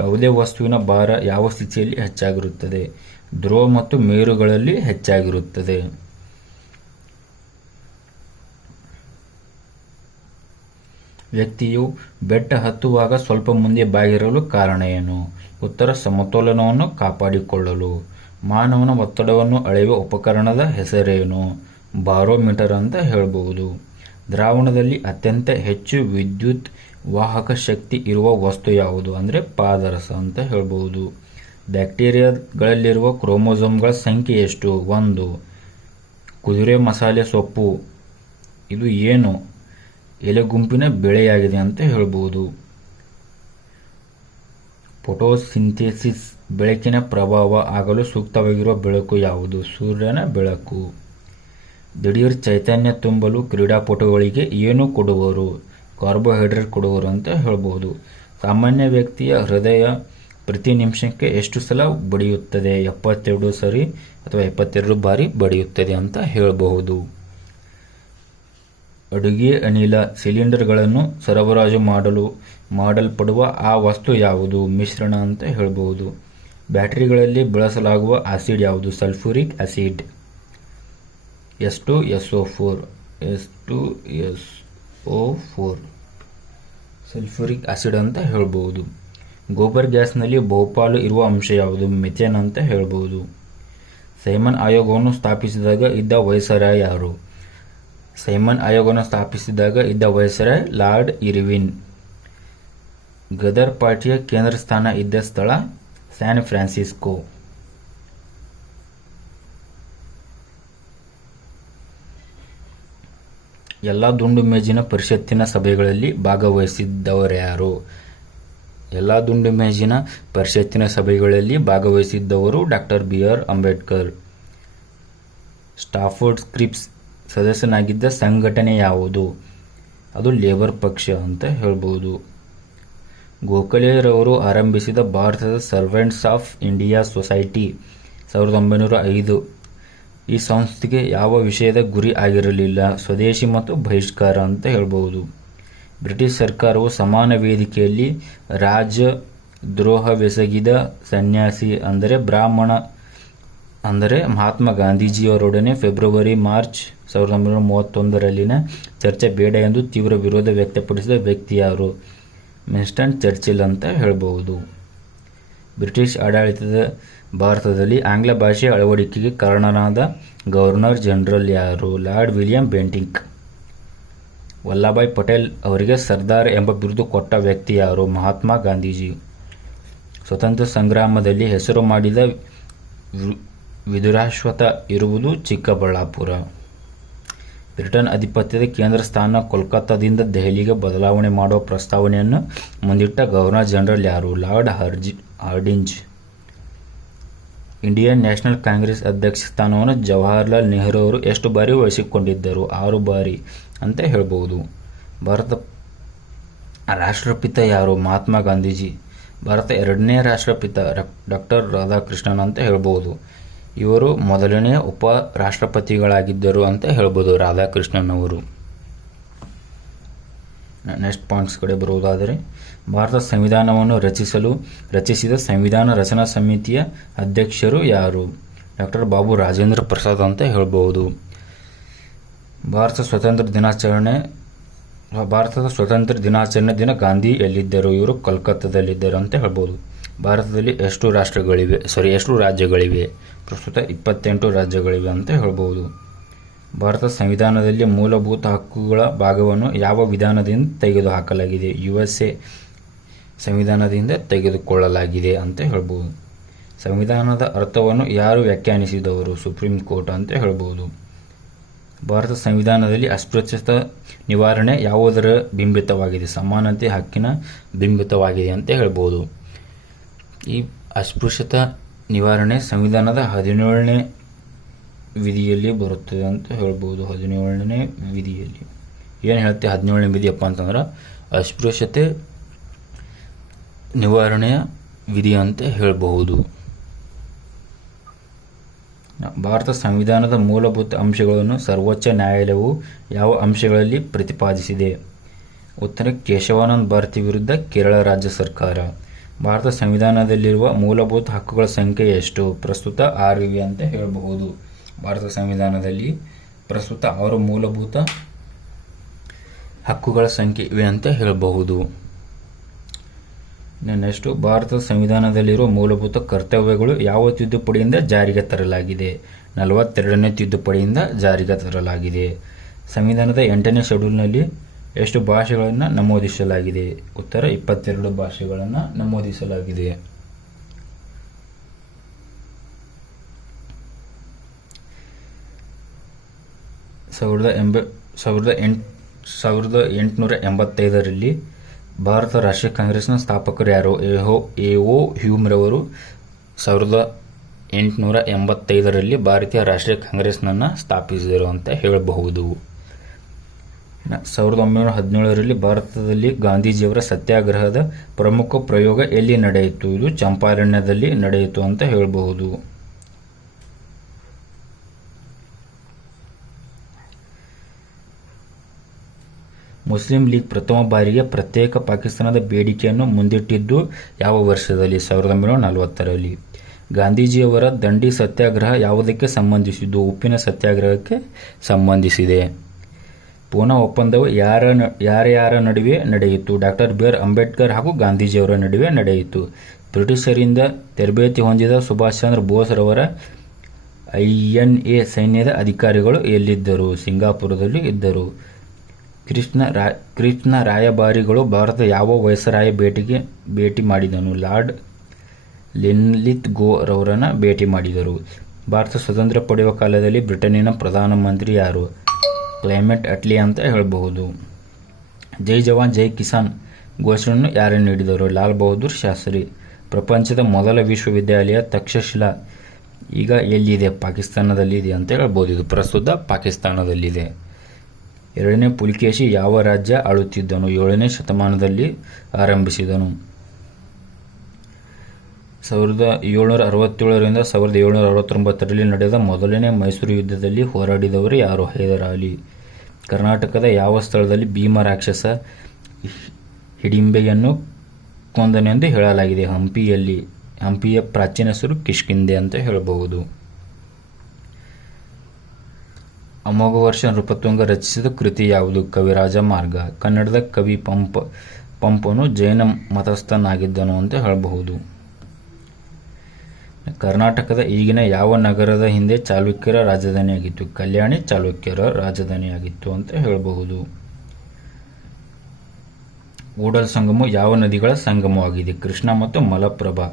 ಯಾವುದೇ ವಸ್ತುವಿನ ಭಾರ ಯಾವ ಸ್ಥಿತಿಯಲ್ಲಿ ಹೆಚ್ಚಾಗಿರುತ್ತದೆ? ಧ್ರುವ ಮತ್ತು ಮೇರುಗಳಲ್ಲಿ ಹೆಚ್ಚಾಗಿರುತ್ತದೆ. ವ್ಯಕ್ತಿಯು ಬೆಟ್ಟ ಹತ್ತುವಾಗ ಸ್ವಲ್ಪ ಮುಂದೆ ಬಾಗಿರಲು ಕಾರಣ ಏನು? ಉತ್ತರ, ಸಮತೋಲನವನ್ನು ಕಾಪಾಡಿಕೊಳ್ಳಲು. ಮಾನವನ ಒತ್ತಡವನ್ನು ಅಳೆಯುವ ಉಪಕರಣದ ಹೆಸರೇನು? ಬಾರೋಮೀಟರ್ ಅಂತ ಹೇಳಬಹುದು. ದ್ರಾವಣದಲ್ಲಿ ಅತ್ಯಂತ ಹೆಚ್ಚು ವಿದ್ಯುತ್ ವಾಹಕ ಶಕ್ತಿ ಇರುವ ವಸ್ತು ಯಾವುದು? ಅಂದರೆ ಪಾದರಸ ಅಂತ ಹೇಳಬಹುದು. ಬ್ಯಾಕ್ಟೀರಿಯಾಗಳಲ್ಲಿರುವ ಕ್ರೋಮೋಸೋಮ್ಗಳ ಸಂಖ್ಯೆ ಎಷ್ಟು? 1. ಕುದುರೆ ಮಸಾಲೆ ಸೊಪ್ಪು ಇದು ಏನು? ಎಲೆಗುಂಪಿನ ಬೆಳೆಯಾಗಿದೆ ಅಂತ ಹೇಳಬಹುದು. ಫೋಟೋಸಿಂಥೆಸಿಸ್ ಬೆಳಕಿನ ಪ್ರಭಾವ ಆಗಲು ಸೂಕ್ತವಾಗಿರುವ ಬೆಳಕು ಯಾವುದು? ಸೂರ್ಯನ ಬೆಳಕು. ದಿಢೀರ್ ಚೈತನ್ಯ ತುಂಬಲು ಕ್ರೀಡಾಪಟುಗಳಿಗೆ ಏನು ಕೊಡುವರು? ಕಾರ್ಬೋಹೈಡ್ರೇಟ್ ಕೊಡುವರು ಅಂತ ಹೇಳಬಹುದು. ಸಾಮಾನ್ಯ ವ್ಯಕ್ತಿಯ ಹೃದಯ ಪ್ರತಿ ನಿಮಿಷಕ್ಕೆ ಎಷ್ಟು ಸಲ ಬಡಿಯುತ್ತದೆ? 72 ಸರಿ ಅಥವಾ 72 ಬಾರಿ ಬಡಿಯುತ್ತದೆ ಅಂತ ಹೇಳಬಹುದು. ಅಡುಗೆ ಅನಿಲ ಸಿಲಿಂಡರ್ಗಳನ್ನು ಸರಬರಾಜು ಮಾಡಲ್ಪಡುವ ಆ ವಸ್ತು ಯಾವುದು? ಮಿಶ್ರಣ ಅಂತ ಹೇಳಬಹುದು. ಬ್ಯಾಟರಿಗಳಲ್ಲಿ ಬಳಸಲಾಗುವ ಆಸಿಡ್ ಯಾವುದು? Sulphuric acid. S2SO4 sulphuric acid ಅಂತ ಹೇಳಬಹುದು. ಗೋಬರ್ ಗ್ಯಾಸ್ನಲ್ಲಿ ಬಹುಪಾಲು ಇರುವ ಅಂಶ ಯಾವುದು? ಮಿಥೇನ್ ಅಂತ ಹೇಳಬಹುದು. ಸೈಮನ್ ಆಯೋಗವನ್ನು ಸ್ಥಾಪಿಸಿದಾಗ ಇದ್ದ ವೈಸರಾಯ್ ಯಾರು? ಸೈಮನ್ ಆಯೋಗವನ್ನು ಸ್ಥಾಪಿಸಿದಾಗ ಇದ್ದ ವೈಸರಾಯ್ ಲಾರ್ಡ್ ಇರ್ವಿನ್. ಗದರ್ ಪಾರ್ಟಿಯ ಕೇಂದ್ರ ಸ್ಥಾನ ಇದ್ದ ಸ್ಥಳ ಸ್ಯಾನ್ ಫ್ರಾನ್ಸಿಸ್ಕೋ. ಎಲ್ಲ ದುಂಡು ಮೇಜಿನ ಪರಿಷತ್ತಿನ ಸಭೆಗಳಲ್ಲಿ ಭಾಗವಹಿಸಿದ್ದವರ್ಯಾರು? ಎಲ್ಲ ದುಂಡು ಮೇಜಿನ ಪರಿಷತ್ತಿನ ಸಭೆಗಳಲ್ಲಿ ಭಾಗವಹಿಸಿದ್ದವರು ಡಾಕ್ಟರ್ BR ಅಂಬೇಡ್ಕರ್. ಸ್ಟಾಫೋರ್ಡ್ ಕ್ರಿಪ್ಸ್ ಸದಸ್ಯನಾಗಿದ್ದ ಸಂಘಟನೆ ಯಾವುದು? ಅದು ಲೇಬರ್ ಪಕ್ಷ ಅಂತ ಹೇಳ್ಬೋದು. ಗೋಖಲೆರವರು ಆರಂಭಿಸಿದ ಭಾರತದ ಸರ್ವೆಂಟ್ಸ್ ಆಫ್ ಇಂಡಿಯಾ ಸೊಸೈಟಿ 1905. ಈ ಸಂಸ್ಥೆಗೆ ಯಾವ ವಿಷಯದ ಗುರಿ ಆಗಿರಲಿಲ್ಲ? ಸ್ವದೇಶಿ ಮತ್ತು ಬಹಿಷ್ಕಾರ ಅಂತ ಹೇಳ್ಬೋದು. ಬ್ರಿಟಿಷ್ ಸರ್ಕಾರವು ಸಮಾನ ವೇದಿಕೆಯಲ್ಲಿ ರಾಜದ್ರೋಹವೆಸಗಿದ ಸನ್ಯಾಸಿ ಅಂದರೆ ಬ್ರಾಹ್ಮಣ ಅಂದರೆ ಮಹಾತ್ಮ ಗಾಂಧೀಜಿಯವರೊಡನೆ ಫೆಬ್ರವರಿ-ಮಾರ್ಚ್ 1931ರಲ್ಲಿನ ಚರ್ಚೆ ಬೇಡ ಎಂದು ತೀವ್ರ ವಿರೋಧ ವ್ಯಕ್ತಪಡಿಸಿದ ವ್ಯಕ್ತಿ ಯಾರು? ವಿನ್ಸ್ಟನ್ ಚರ್ಚಿಲ್ ಅಂತ ಹೇಳಬಹುದು. ಬ್ರಿಟಿಷ್ ಆಡಳಿತದ ಭಾರತದಲ್ಲಿ ಆಂಗ್ಲ ಭಾಷೆಯ ಅಳವಡಿಕೆಗೆ ಕಾರಣನಾದ ಗವರ್ನರ್ ಜನರಲ್ ಯಾರು? Lord William Bentinck. Vallabhbhai Patel ಅವರಿಗೆ ಸರ್ದಾರ್ ಎಂಬ ಬಿರುದು ಕೊಟ್ಟ ವ್ಯಕ್ತಿ ಯಾರು? ಮಹಾತ್ಮ ಗಾಂಧೀಜಿ. ಸ್ವತಂತ್ರ ಸಂಗ್ರಾಮದಲ್ಲಿ ಹೆಸರು ಮಾಡಿದ ವಿದುರಾಶ್ವತ್ಥ ಇರುವುದು ಚಿಕ್ಕಬಳ್ಳಾಪುರ. ಬ್ರಿಟನ್ ಅಧಿಪತ್ಯದ ಕೇಂದ್ರ ಸ್ಥಾನ ಕೋಲ್ಕತ್ತಾದಿಂದ ದೆಹಲಿಗೆ ಬದಲಾವಣೆ ಮಾಡುವ ಪ್ರಸ್ತಾವನೆಯನ್ನು ಮುಂದಿಟ್ಟ ಗವರ್ನರ್ ಜನರಲ್ ಯಾರು? Lord Hardinge. Indian national Congress ಅಧ್ಯಕ್ಷ ಸ್ಥಾನವನ್ನು ಜವಾಹರ್ಲಾಲ್ ನೆಹರು ಅವರು ಎಷ್ಟು ಬಾರಿ ವಹಿಸಿಕೊಂಡಿದ್ದರು? 6 ಬಾರಿ ಅಂತ ಹೇಳ್ಬೋದು. ಭಾರತ ರಾಷ್ಟ್ರಪಿತ ಯಾರು? ಮಹಾತ್ಮ ಗಾಂಧೀಜಿ. ಭಾರತ 2ನೇ ರಾಷ್ಟ್ರಪಿತ ಡಾಕ್ಟರ್ ರಾಧಾಕೃಷ್ಣನ್ ಅಂತ ಹೇಳ್ಬೋದು. ಇವರು ಮೊದಲನೆಯ ಉಪ ರಾಷ್ಟ್ರಪತಿಗಳಾಗಿದ್ದರು ಅಂತ ಹೇಳ್ಬೋದು ರಾಧಾಕೃಷ್ಣನ್ ಅವರು. ನೆಕ್ಸ್ಟ್ ಪಾಯಿಂಟ್ಸ್ ಕಡೆ ಬರುವುದಾದರೆ, ಭಾರತ ಸಂವಿಧಾನವನ್ನು ರಚಿಸಿದ ಸಂವಿಧಾನ ರಚನಾ ಸಮಿತಿಯ ಅಧ್ಯಕ್ಷರು ಯಾರು? ಡಾಕ್ಟರ್ ಬಾಬು ರಾಜೇಂದ್ರ ಪ್ರಸಾದ್ ಅಂತ ಹೇಳ್ಬೋದು. ಭಾರತದ ಸ್ವಾತಂತ್ರ್ಯ ದಿನಾಚರಣೆ ದಿನ ಗಾಂಧಿ ಎಲ್ಲಿದ್ದರು? ಇವರು ಕೋಲ್ಕತ್ತಾದಲ್ಲಿದ್ದರು ಅಂತ ಹೇಳ್ಬೋದು. ಭಾರತದಲ್ಲಿ ಎಷ್ಟು ರಾಜ್ಯಗಳಿವೆ? ಪ್ರಸ್ತುತ 28 ರಾಜ್ಯಗಳಿವೆ ಅಂತ ಹೇಳ್ಬೋದು. ಭಾರತ ಸಂವಿಧಾನದಲ್ಲಿ ಮೂಲಭೂತ ಹಕ್ಕುಗಳ ಭಾಗವನ್ನು ಯಾವ ವಿಧಾನದಿಂದ ತೆಗೆದುಹಾಕಲಾಗಿದೆ? USA ಸಂವಿಧಾನದಿಂದ ತೆಗೆದುಕೊಳ್ಳಲಾಗಿದೆ ಅಂತ ಹೇಳ್ಬೋದು. ಸಂವಿಧಾನದ ಅರ್ಥವನ್ನು ಯಾರು ವ್ಯಾಖ್ಯಾನಿಸಿದವರು? ಸುಪ್ರೀಂ ಕೋರ್ಟ್ ಅಂತ ಹೇಳ್ಬೋದು. ಭಾರತ ಸಂವಿಧಾನದಲ್ಲಿ ಅಸ್ಪೃಶ್ಯತೆ ನಿವಾರಣೆ ಯಾವುದರ ಬಿಂಬಿತವಾಗಿದೆ? ಸಮಾನತೆ ಹಕ್ಕಿನ ಬಿಂಬಿತವಾಗಿದೆ ಅಂತ ಹೇಳ್ಬೋದು. ಈ ಅಸ್ಪೃಶ್ಯತಾ ನಿವಾರಣೆ ಸಂವಿಧಾನದ 17ನೇ ವಿಧಿಯಲ್ಲಿ ಬರುತ್ತದೆ ಅಂತ ಹೇಳ್ಬೋದು. 17ನೇ ವಿಧಿಯಲ್ಲಿ ಏನು ಹೇಳ್ತೀವಿ? 17ನೇ ವಿಧಿಯಪ್ಪ ಅಂತಂದ್ರೆ ಅಸ್ಪೃಶ್ಯತೆ ನಿವಾರಣೆಯ ವಿಧಿ ಅಂತ ಹೇಳಬಹುದು. ಭಾರತ ಸಂವಿಧಾನದ ಮೂಲಭೂತ ಅಂಶಗಳನ್ನು ಸರ್ವೋಚ್ಚ ನ್ಯಾಯಾಲಯವು ಯಾವ ಅಂಶಗಳಲ್ಲಿ ಪ್ರತಿಪಾದಿಸಿದೆ? ಉತ್ತರ: ಕೇಶವಾನಂದ ಭಾರತಿ ವಿರುದ್ಧ ಕೇರಳ ರಾಜ್ಯ ಸರ್ಕಾರ. ಭಾರತ ಸಂವಿಧಾನದಲ್ಲಿರುವ ಮೂಲಭೂತ ಹಕ್ಕುಗಳ ಸಂಖ್ಯೆ ಎಷ್ಟು? ಪ್ರಸ್ತುತ 6 ಇವೆ ಅಂತ ಹೇಳಬಹುದು. ಭಾರತ ಸಂವಿಧಾನದಲ್ಲಿ ಪ್ರಸ್ತುತ 6 ಮೂಲಭೂತ ಹಕ್ಕುಗಳ ಸಂಖ್ಯೆ ಇವೆ ಅಂತ ಹೇಳಬಹುದು. ನೆಕ್ಸ್ಟ್, ಭಾರತದ ಸಂವಿಧಾನದಲ್ಲಿರುವ ಮೂಲಭೂತ ಕರ್ತವ್ಯಗಳು ಯಾವ ತಿದ್ದುಪಡಿಯಿಂದ ಜಾರಿಗೆ ತರಲಾಗಿದೆ? 42ನೇ ತಿದ್ದುಪಡಿಯಿಂದ ಜಾರಿಗೆ ತರಲಾಗಿದೆ. ಸಂವಿಧಾನದ 8ನೇ ಶೆಡ್ಯೂಲ್ನಲ್ಲಿ ಎಷ್ಟು ಭಾಷೆಗಳನ್ನು ನಮೂದಿಸಲಾಗಿದೆ? ಉತ್ತರ: 22 ಭಾಷೆಗಳನ್ನು ನಮೂದಿಸಲಾಗಿದೆ. ಸಾವಿರದ 1885ರಲ್ಲಿ ಭಾರತ ರಾಷ್ಟ್ರೀಯ ಕಾಂಗ್ರೆಸ್ನ ಸ್ಥಾಪಕರು ಯಾರು? ಎ.ಓ. ಹ್ಯೂಮ್ರವರು 1885ರಲ್ಲಿ ಭಾರತೀಯ ರಾಷ್ಟ್ರೀಯ ಕಾಂಗ್ರೆಸ್ನನ್ನು ಸ್ಥಾಪಿಸಿದರು ಅಂತ ಹೇಳಬಹುದು. 1917ರಲ್ಲಿ ಭಾರತದಲ್ಲಿ ಗಾಂಧೀಜಿಯವರ ಸತ್ಯಾಗ್ರಹದ ಪ್ರಮುಖ ಪ್ರಯೋಗ ಎಲ್ಲಿ ನಡೆಯಿತು? ಇದು ಚಂಪಾರಣ್ಯದಲ್ಲಿ ನಡೆಯಿತು ಅಂತ ಹೇಳಬಹುದು. ಮುಸ್ಲಿಂ ಲೀಗ್ ಪ್ರಥಮ ಬಾರಿಗೆ ಪ್ರತ್ಯೇಕ ಪಾಕಿಸ್ತಾನದ ಬೇಡಿಕೆಯನ್ನು ಮುಂದಿಟ್ಟಿದ್ದು ಯಾವ ವರ್ಷದಲ್ಲಿ? 1940ರಲ್ಲಿ. ಗಾಂಧೀಜಿಯವರ ದಂಡಿ ಸತ್ಯಾಗ್ರಹ ಯಾವುದಕ್ಕೆ ಸಂಬಂಧಿಸಿದ್ದು? ಉಪ್ಪಿನ ಸತ್ಯಾಗ್ರಹಕ್ಕೆ ಸಂಬಂಧಿಸಿದೆ. ಪೂನಾ ಒಪ್ಪಂದವು ಯಾರ್ಯಾರ ನಡುವೆ ನಡೆಯಿತು? Doctor B R. ಅಂಬೇಡ್ಕರ್ ಹಾಗೂ ಗಾಂಧೀಜಿಯವರ ನಡುವೆ ನಡೆಯಿತು. ಬ್ರಿಟಿಷರಿಂದ ತರಬೇತಿ ಹೊಂದಿದ ಸುಭಾಷ್ ಚಂದ್ರ ಬೋಸ್ ರವರ INA ಸೈನ್ಯದ ಅಧಿಕಾರಿಗಳು ಎಲ್ಲಿದ್ದರು? ಸಿಂಗಾಪುರದಲ್ಲಿ ಇದ್ದರು. ಕ್ರಿಸ್ನ ರಾಯಭಾರಿಗಳು ಭಾರತ ಯಾವ ವೈಸರಾಯ ಭೇಟಿ ಮಾಡಿದನು? ಲಾರ್ಡ್ ಲಿನ್ಲಿತ್ಗೋ ರವರನ್ನು ಭೇಟಿ ಮಾಡಿದರು. ಭಾರತ ಸ್ವತಂತ್ರ ಪಡೆಯುವ ಕಾಲದಲ್ಲಿ ಬ್ರಿಟನ್ನಿನ ಪ್ರಧಾನಮಂತ್ರಿ ಯಾರು? ಕ್ಲೆಮೆಂಟ್ ಅಟ್ಲಿ ಅಂತ ಹೇಳಬಹುದು. ಜೈ ಜವಾನ್ ಜೈ ಕಿಸಾನ್ ಘೋಷಣೆಯನ್ನು ಯಾರು ನೀಡಿದರು? ಲಾಲ್ ಬಹದ್ದೂರ್ ಶಾಸ್ತ್ರಿ. ಪ್ರಪಂಚದ ಮೊದಲ ವಿಶ್ವವಿದ್ಯಾಲಯ ತಕ್ಷಶಿಲಾ ಈಗ ಎಲ್ಲಿದೆ? ಪಾಕಿಸ್ತಾನದಲ್ಲಿದೆ ಅಂತ ಹೇಳ್ಬೋದು. ಇದು ಪ್ರಸ್ತುತ ಪಾಕಿಸ್ತಾನದಲ್ಲಿದೆ. 2ನೇ ಪುಲಿಕೇಶಿ ಯಾವ ರಾಜ್ಯ ಆಳುತ್ತಿದ್ದನು? 7ನೇ ಶತಮಾನದಲ್ಲಿ ಆರಂಭಿಸಿದನು. 1767ರಿಂದ 1769ರಲ್ಲಿ ನಡೆದ ಮೊದಲನೇ ಮೈಸೂರು ಯುದ್ಧದಲ್ಲಿ ಹೋರಾಡಿದವರು ಯಾರು? ಹೈದರ್ ಅಲಿ. ಕರ್ನಾಟಕದ ಯಾವ ಸ್ಥಳದಲ್ಲಿ ಭೀಮ ರಾಕ್ಷಸ ಹಿಡಿಂಬೆಯನ್ನು ಕೊಂದನೆಂದು ಹೇಳಲಾಗಿದೆ? ಹಂಪಿಯಲ್ಲಿ. ಹಂಪಿಯ ಪ್ರಾಚೀನ ಹೆಸರು ಕಿಷ್ಕಿಂಧೆ ಅಂತ ಹೇಳಬಹುದು. ಅಮೋಘ ವರ್ಷ ನೃಪತುಂಗ ರಚಿಸಿದ ಕೃತಿ ಯಾವುದು? ಕವಿರಾಜ ಮಾರ್ಗ. ಕನ್ನಡದ ಕವಿ ಪಂಪನು ಜೈನ ಮತಸ್ಥನಾಗಿದ್ದನು ಅಂತ ಹೇಳಬಹುದು. ಕರ್ನಾಟಕದ ಈಗಿನ ಯಾವ ನಗರದ ಹಿಂದೆ ಚಾಲುಕ್ಯರ ರಾಜಧಾನಿಯಾಗಿತ್ತು? ಕಲ್ಯಾಣಿ ಚಾಲುಕ್ಯರ ರಾಜಧಾನಿಯಾಗಿತ್ತು ಅಂತ ಹೇಳಬಹುದು. ಕೂಡಲ ಸಂಗಮವು ಯಾವ ನದಿಗಳ ಸಂಗಮವಾಗಿದೆ? ಕೃಷ್ಣ ಮತ್ತು ಮಲಪ್ರಭಾ.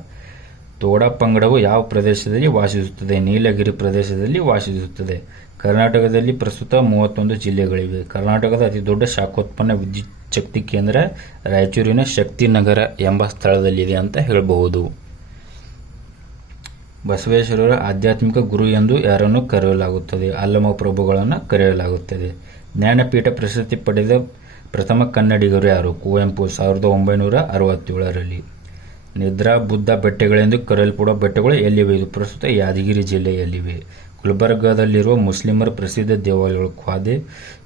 ತೋಡಾ ಪಂಗಡವು ಯಾವ ಪ್ರದೇಶದಲ್ಲಿ ವಾಸಿಸುತ್ತದೆ? ನೀಲಗಿರಿ ಪ್ರದೇಶದಲ್ಲಿ ವಾಸಿಸುತ್ತದೆ. ಕರ್ನಾಟಕದಲ್ಲಿ ಪ್ರಸ್ತುತ 31 ಜಿಲ್ಲೆಗಳಿವೆ. ಕರ್ನಾಟಕದ ಅತಿದೊಡ್ಡ ಶಾಖೋತ್ಪನ್ನ ವಿದ್ಯುತ್ ಶಕ್ತಿ ಕೇಂದ್ರ ರಾಯಚೂರಿನ ಶಕ್ತಿನಗರ ಎಂಬ ಸ್ಥಳದಲ್ಲಿದೆ ಅಂತ ಹೇಳಬಹುದು. ಬಸವೇಶ್ವರರ ಆಧ್ಯಾತ್ಮಿಕ ಗುರು ಎಂದು ಯಾರನ್ನು ಕರೆಯಲಾಗುತ್ತದೆ? ಅಲ್ಲಮ ಪ್ರಭುಗಳನ್ನು ಕರೆಯಲಾಗುತ್ತದೆ. ಜ್ಞಾನಪೀಠ ಪ್ರಶಸ್ತಿ ಪಡೆದ ಪ್ರಥಮ ಕನ್ನಡಿಗರು ಯಾರು? ಕುವೆಂಪು 1967ರಲ್ಲಿ. ನಿದ್ರಾ ಬುದ್ಧ ಬೆಟ್ಟಗಳೆಂದು ಕರೆಯಲ್ಪಡುವ ಬೆಟ್ಟಗಳು ಎಲ್ಲಿವೆ? ಇದು ಪ್ರಸ್ತುತ ಯಾದಗಿರಿ ಜಿಲ್ಲೆಯಲ್ಲಿವೆ. ಗುಲ್ಬರ್ಗಾದಲ್ಲಿರುವ ಮುಸ್ಲಿಮರ ಪ್ರಸಿದ್ಧ ದೇವಾಲಯಗಳು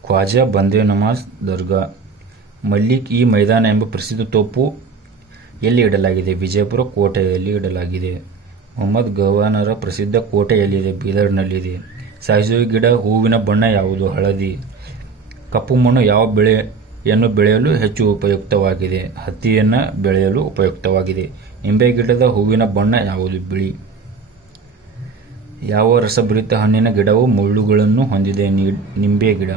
ಖ್ವಾಜಾ ಬಂದೇ ನವಾಜ್ ದರ್ಗಾ. ಮಲ್ಲಿಕ್ ಈ ಮೈದಾನ ಎಂಬ ಪ್ರಸಿದ್ಧ ತೋಪು ಎಲ್ಲಿ ಇಡಲಾಗಿದೆ? ವಿಜಯಪುರ ಕೋಟೆಯಲ್ಲಿ ಇಡಲಾಗಿದೆ. ಮೊಹಮ್ಮದ್ ಗವಾನರ ಪ್ರಸಿದ್ಧ ಕೋಟೆ ಎಲ್ಲಿದೆ? ಬೀದರ್ನಲ್ಲಿದೆ. ಸಾಸಿವೆ ಗಿಡ ಹೂವಿನ ಬಣ್ಣ ಯಾವುದು? ಹಳದಿ. ಕಪ್ಪು ಮಣ್ಣು ಯಾವ ಬೆಳೆಯನ್ನು ಬೆಳೆಯಲು ಹೆಚ್ಚು ಉಪಯುಕ್ತವಾಗಿದೆ? ಹತ್ತಿಯನ್ನು ಬೆಳೆಯಲು ಉಪಯುಕ್ತವಾಗಿದೆ. ನಿಂಬೆ ಗಿಡದ ಹೂವಿನ ಬಣ್ಣ ಯಾವುದು? ಬಿಳಿ. ಯಾವ ರಸಭರಿತ ಹಣ್ಣಿನ ಗಿಡವು ಮುಳ್ಳುಗಳನ್ನು ಹೊಂದಿದೆ? ನಿಂಬೆ ಗಿಡ.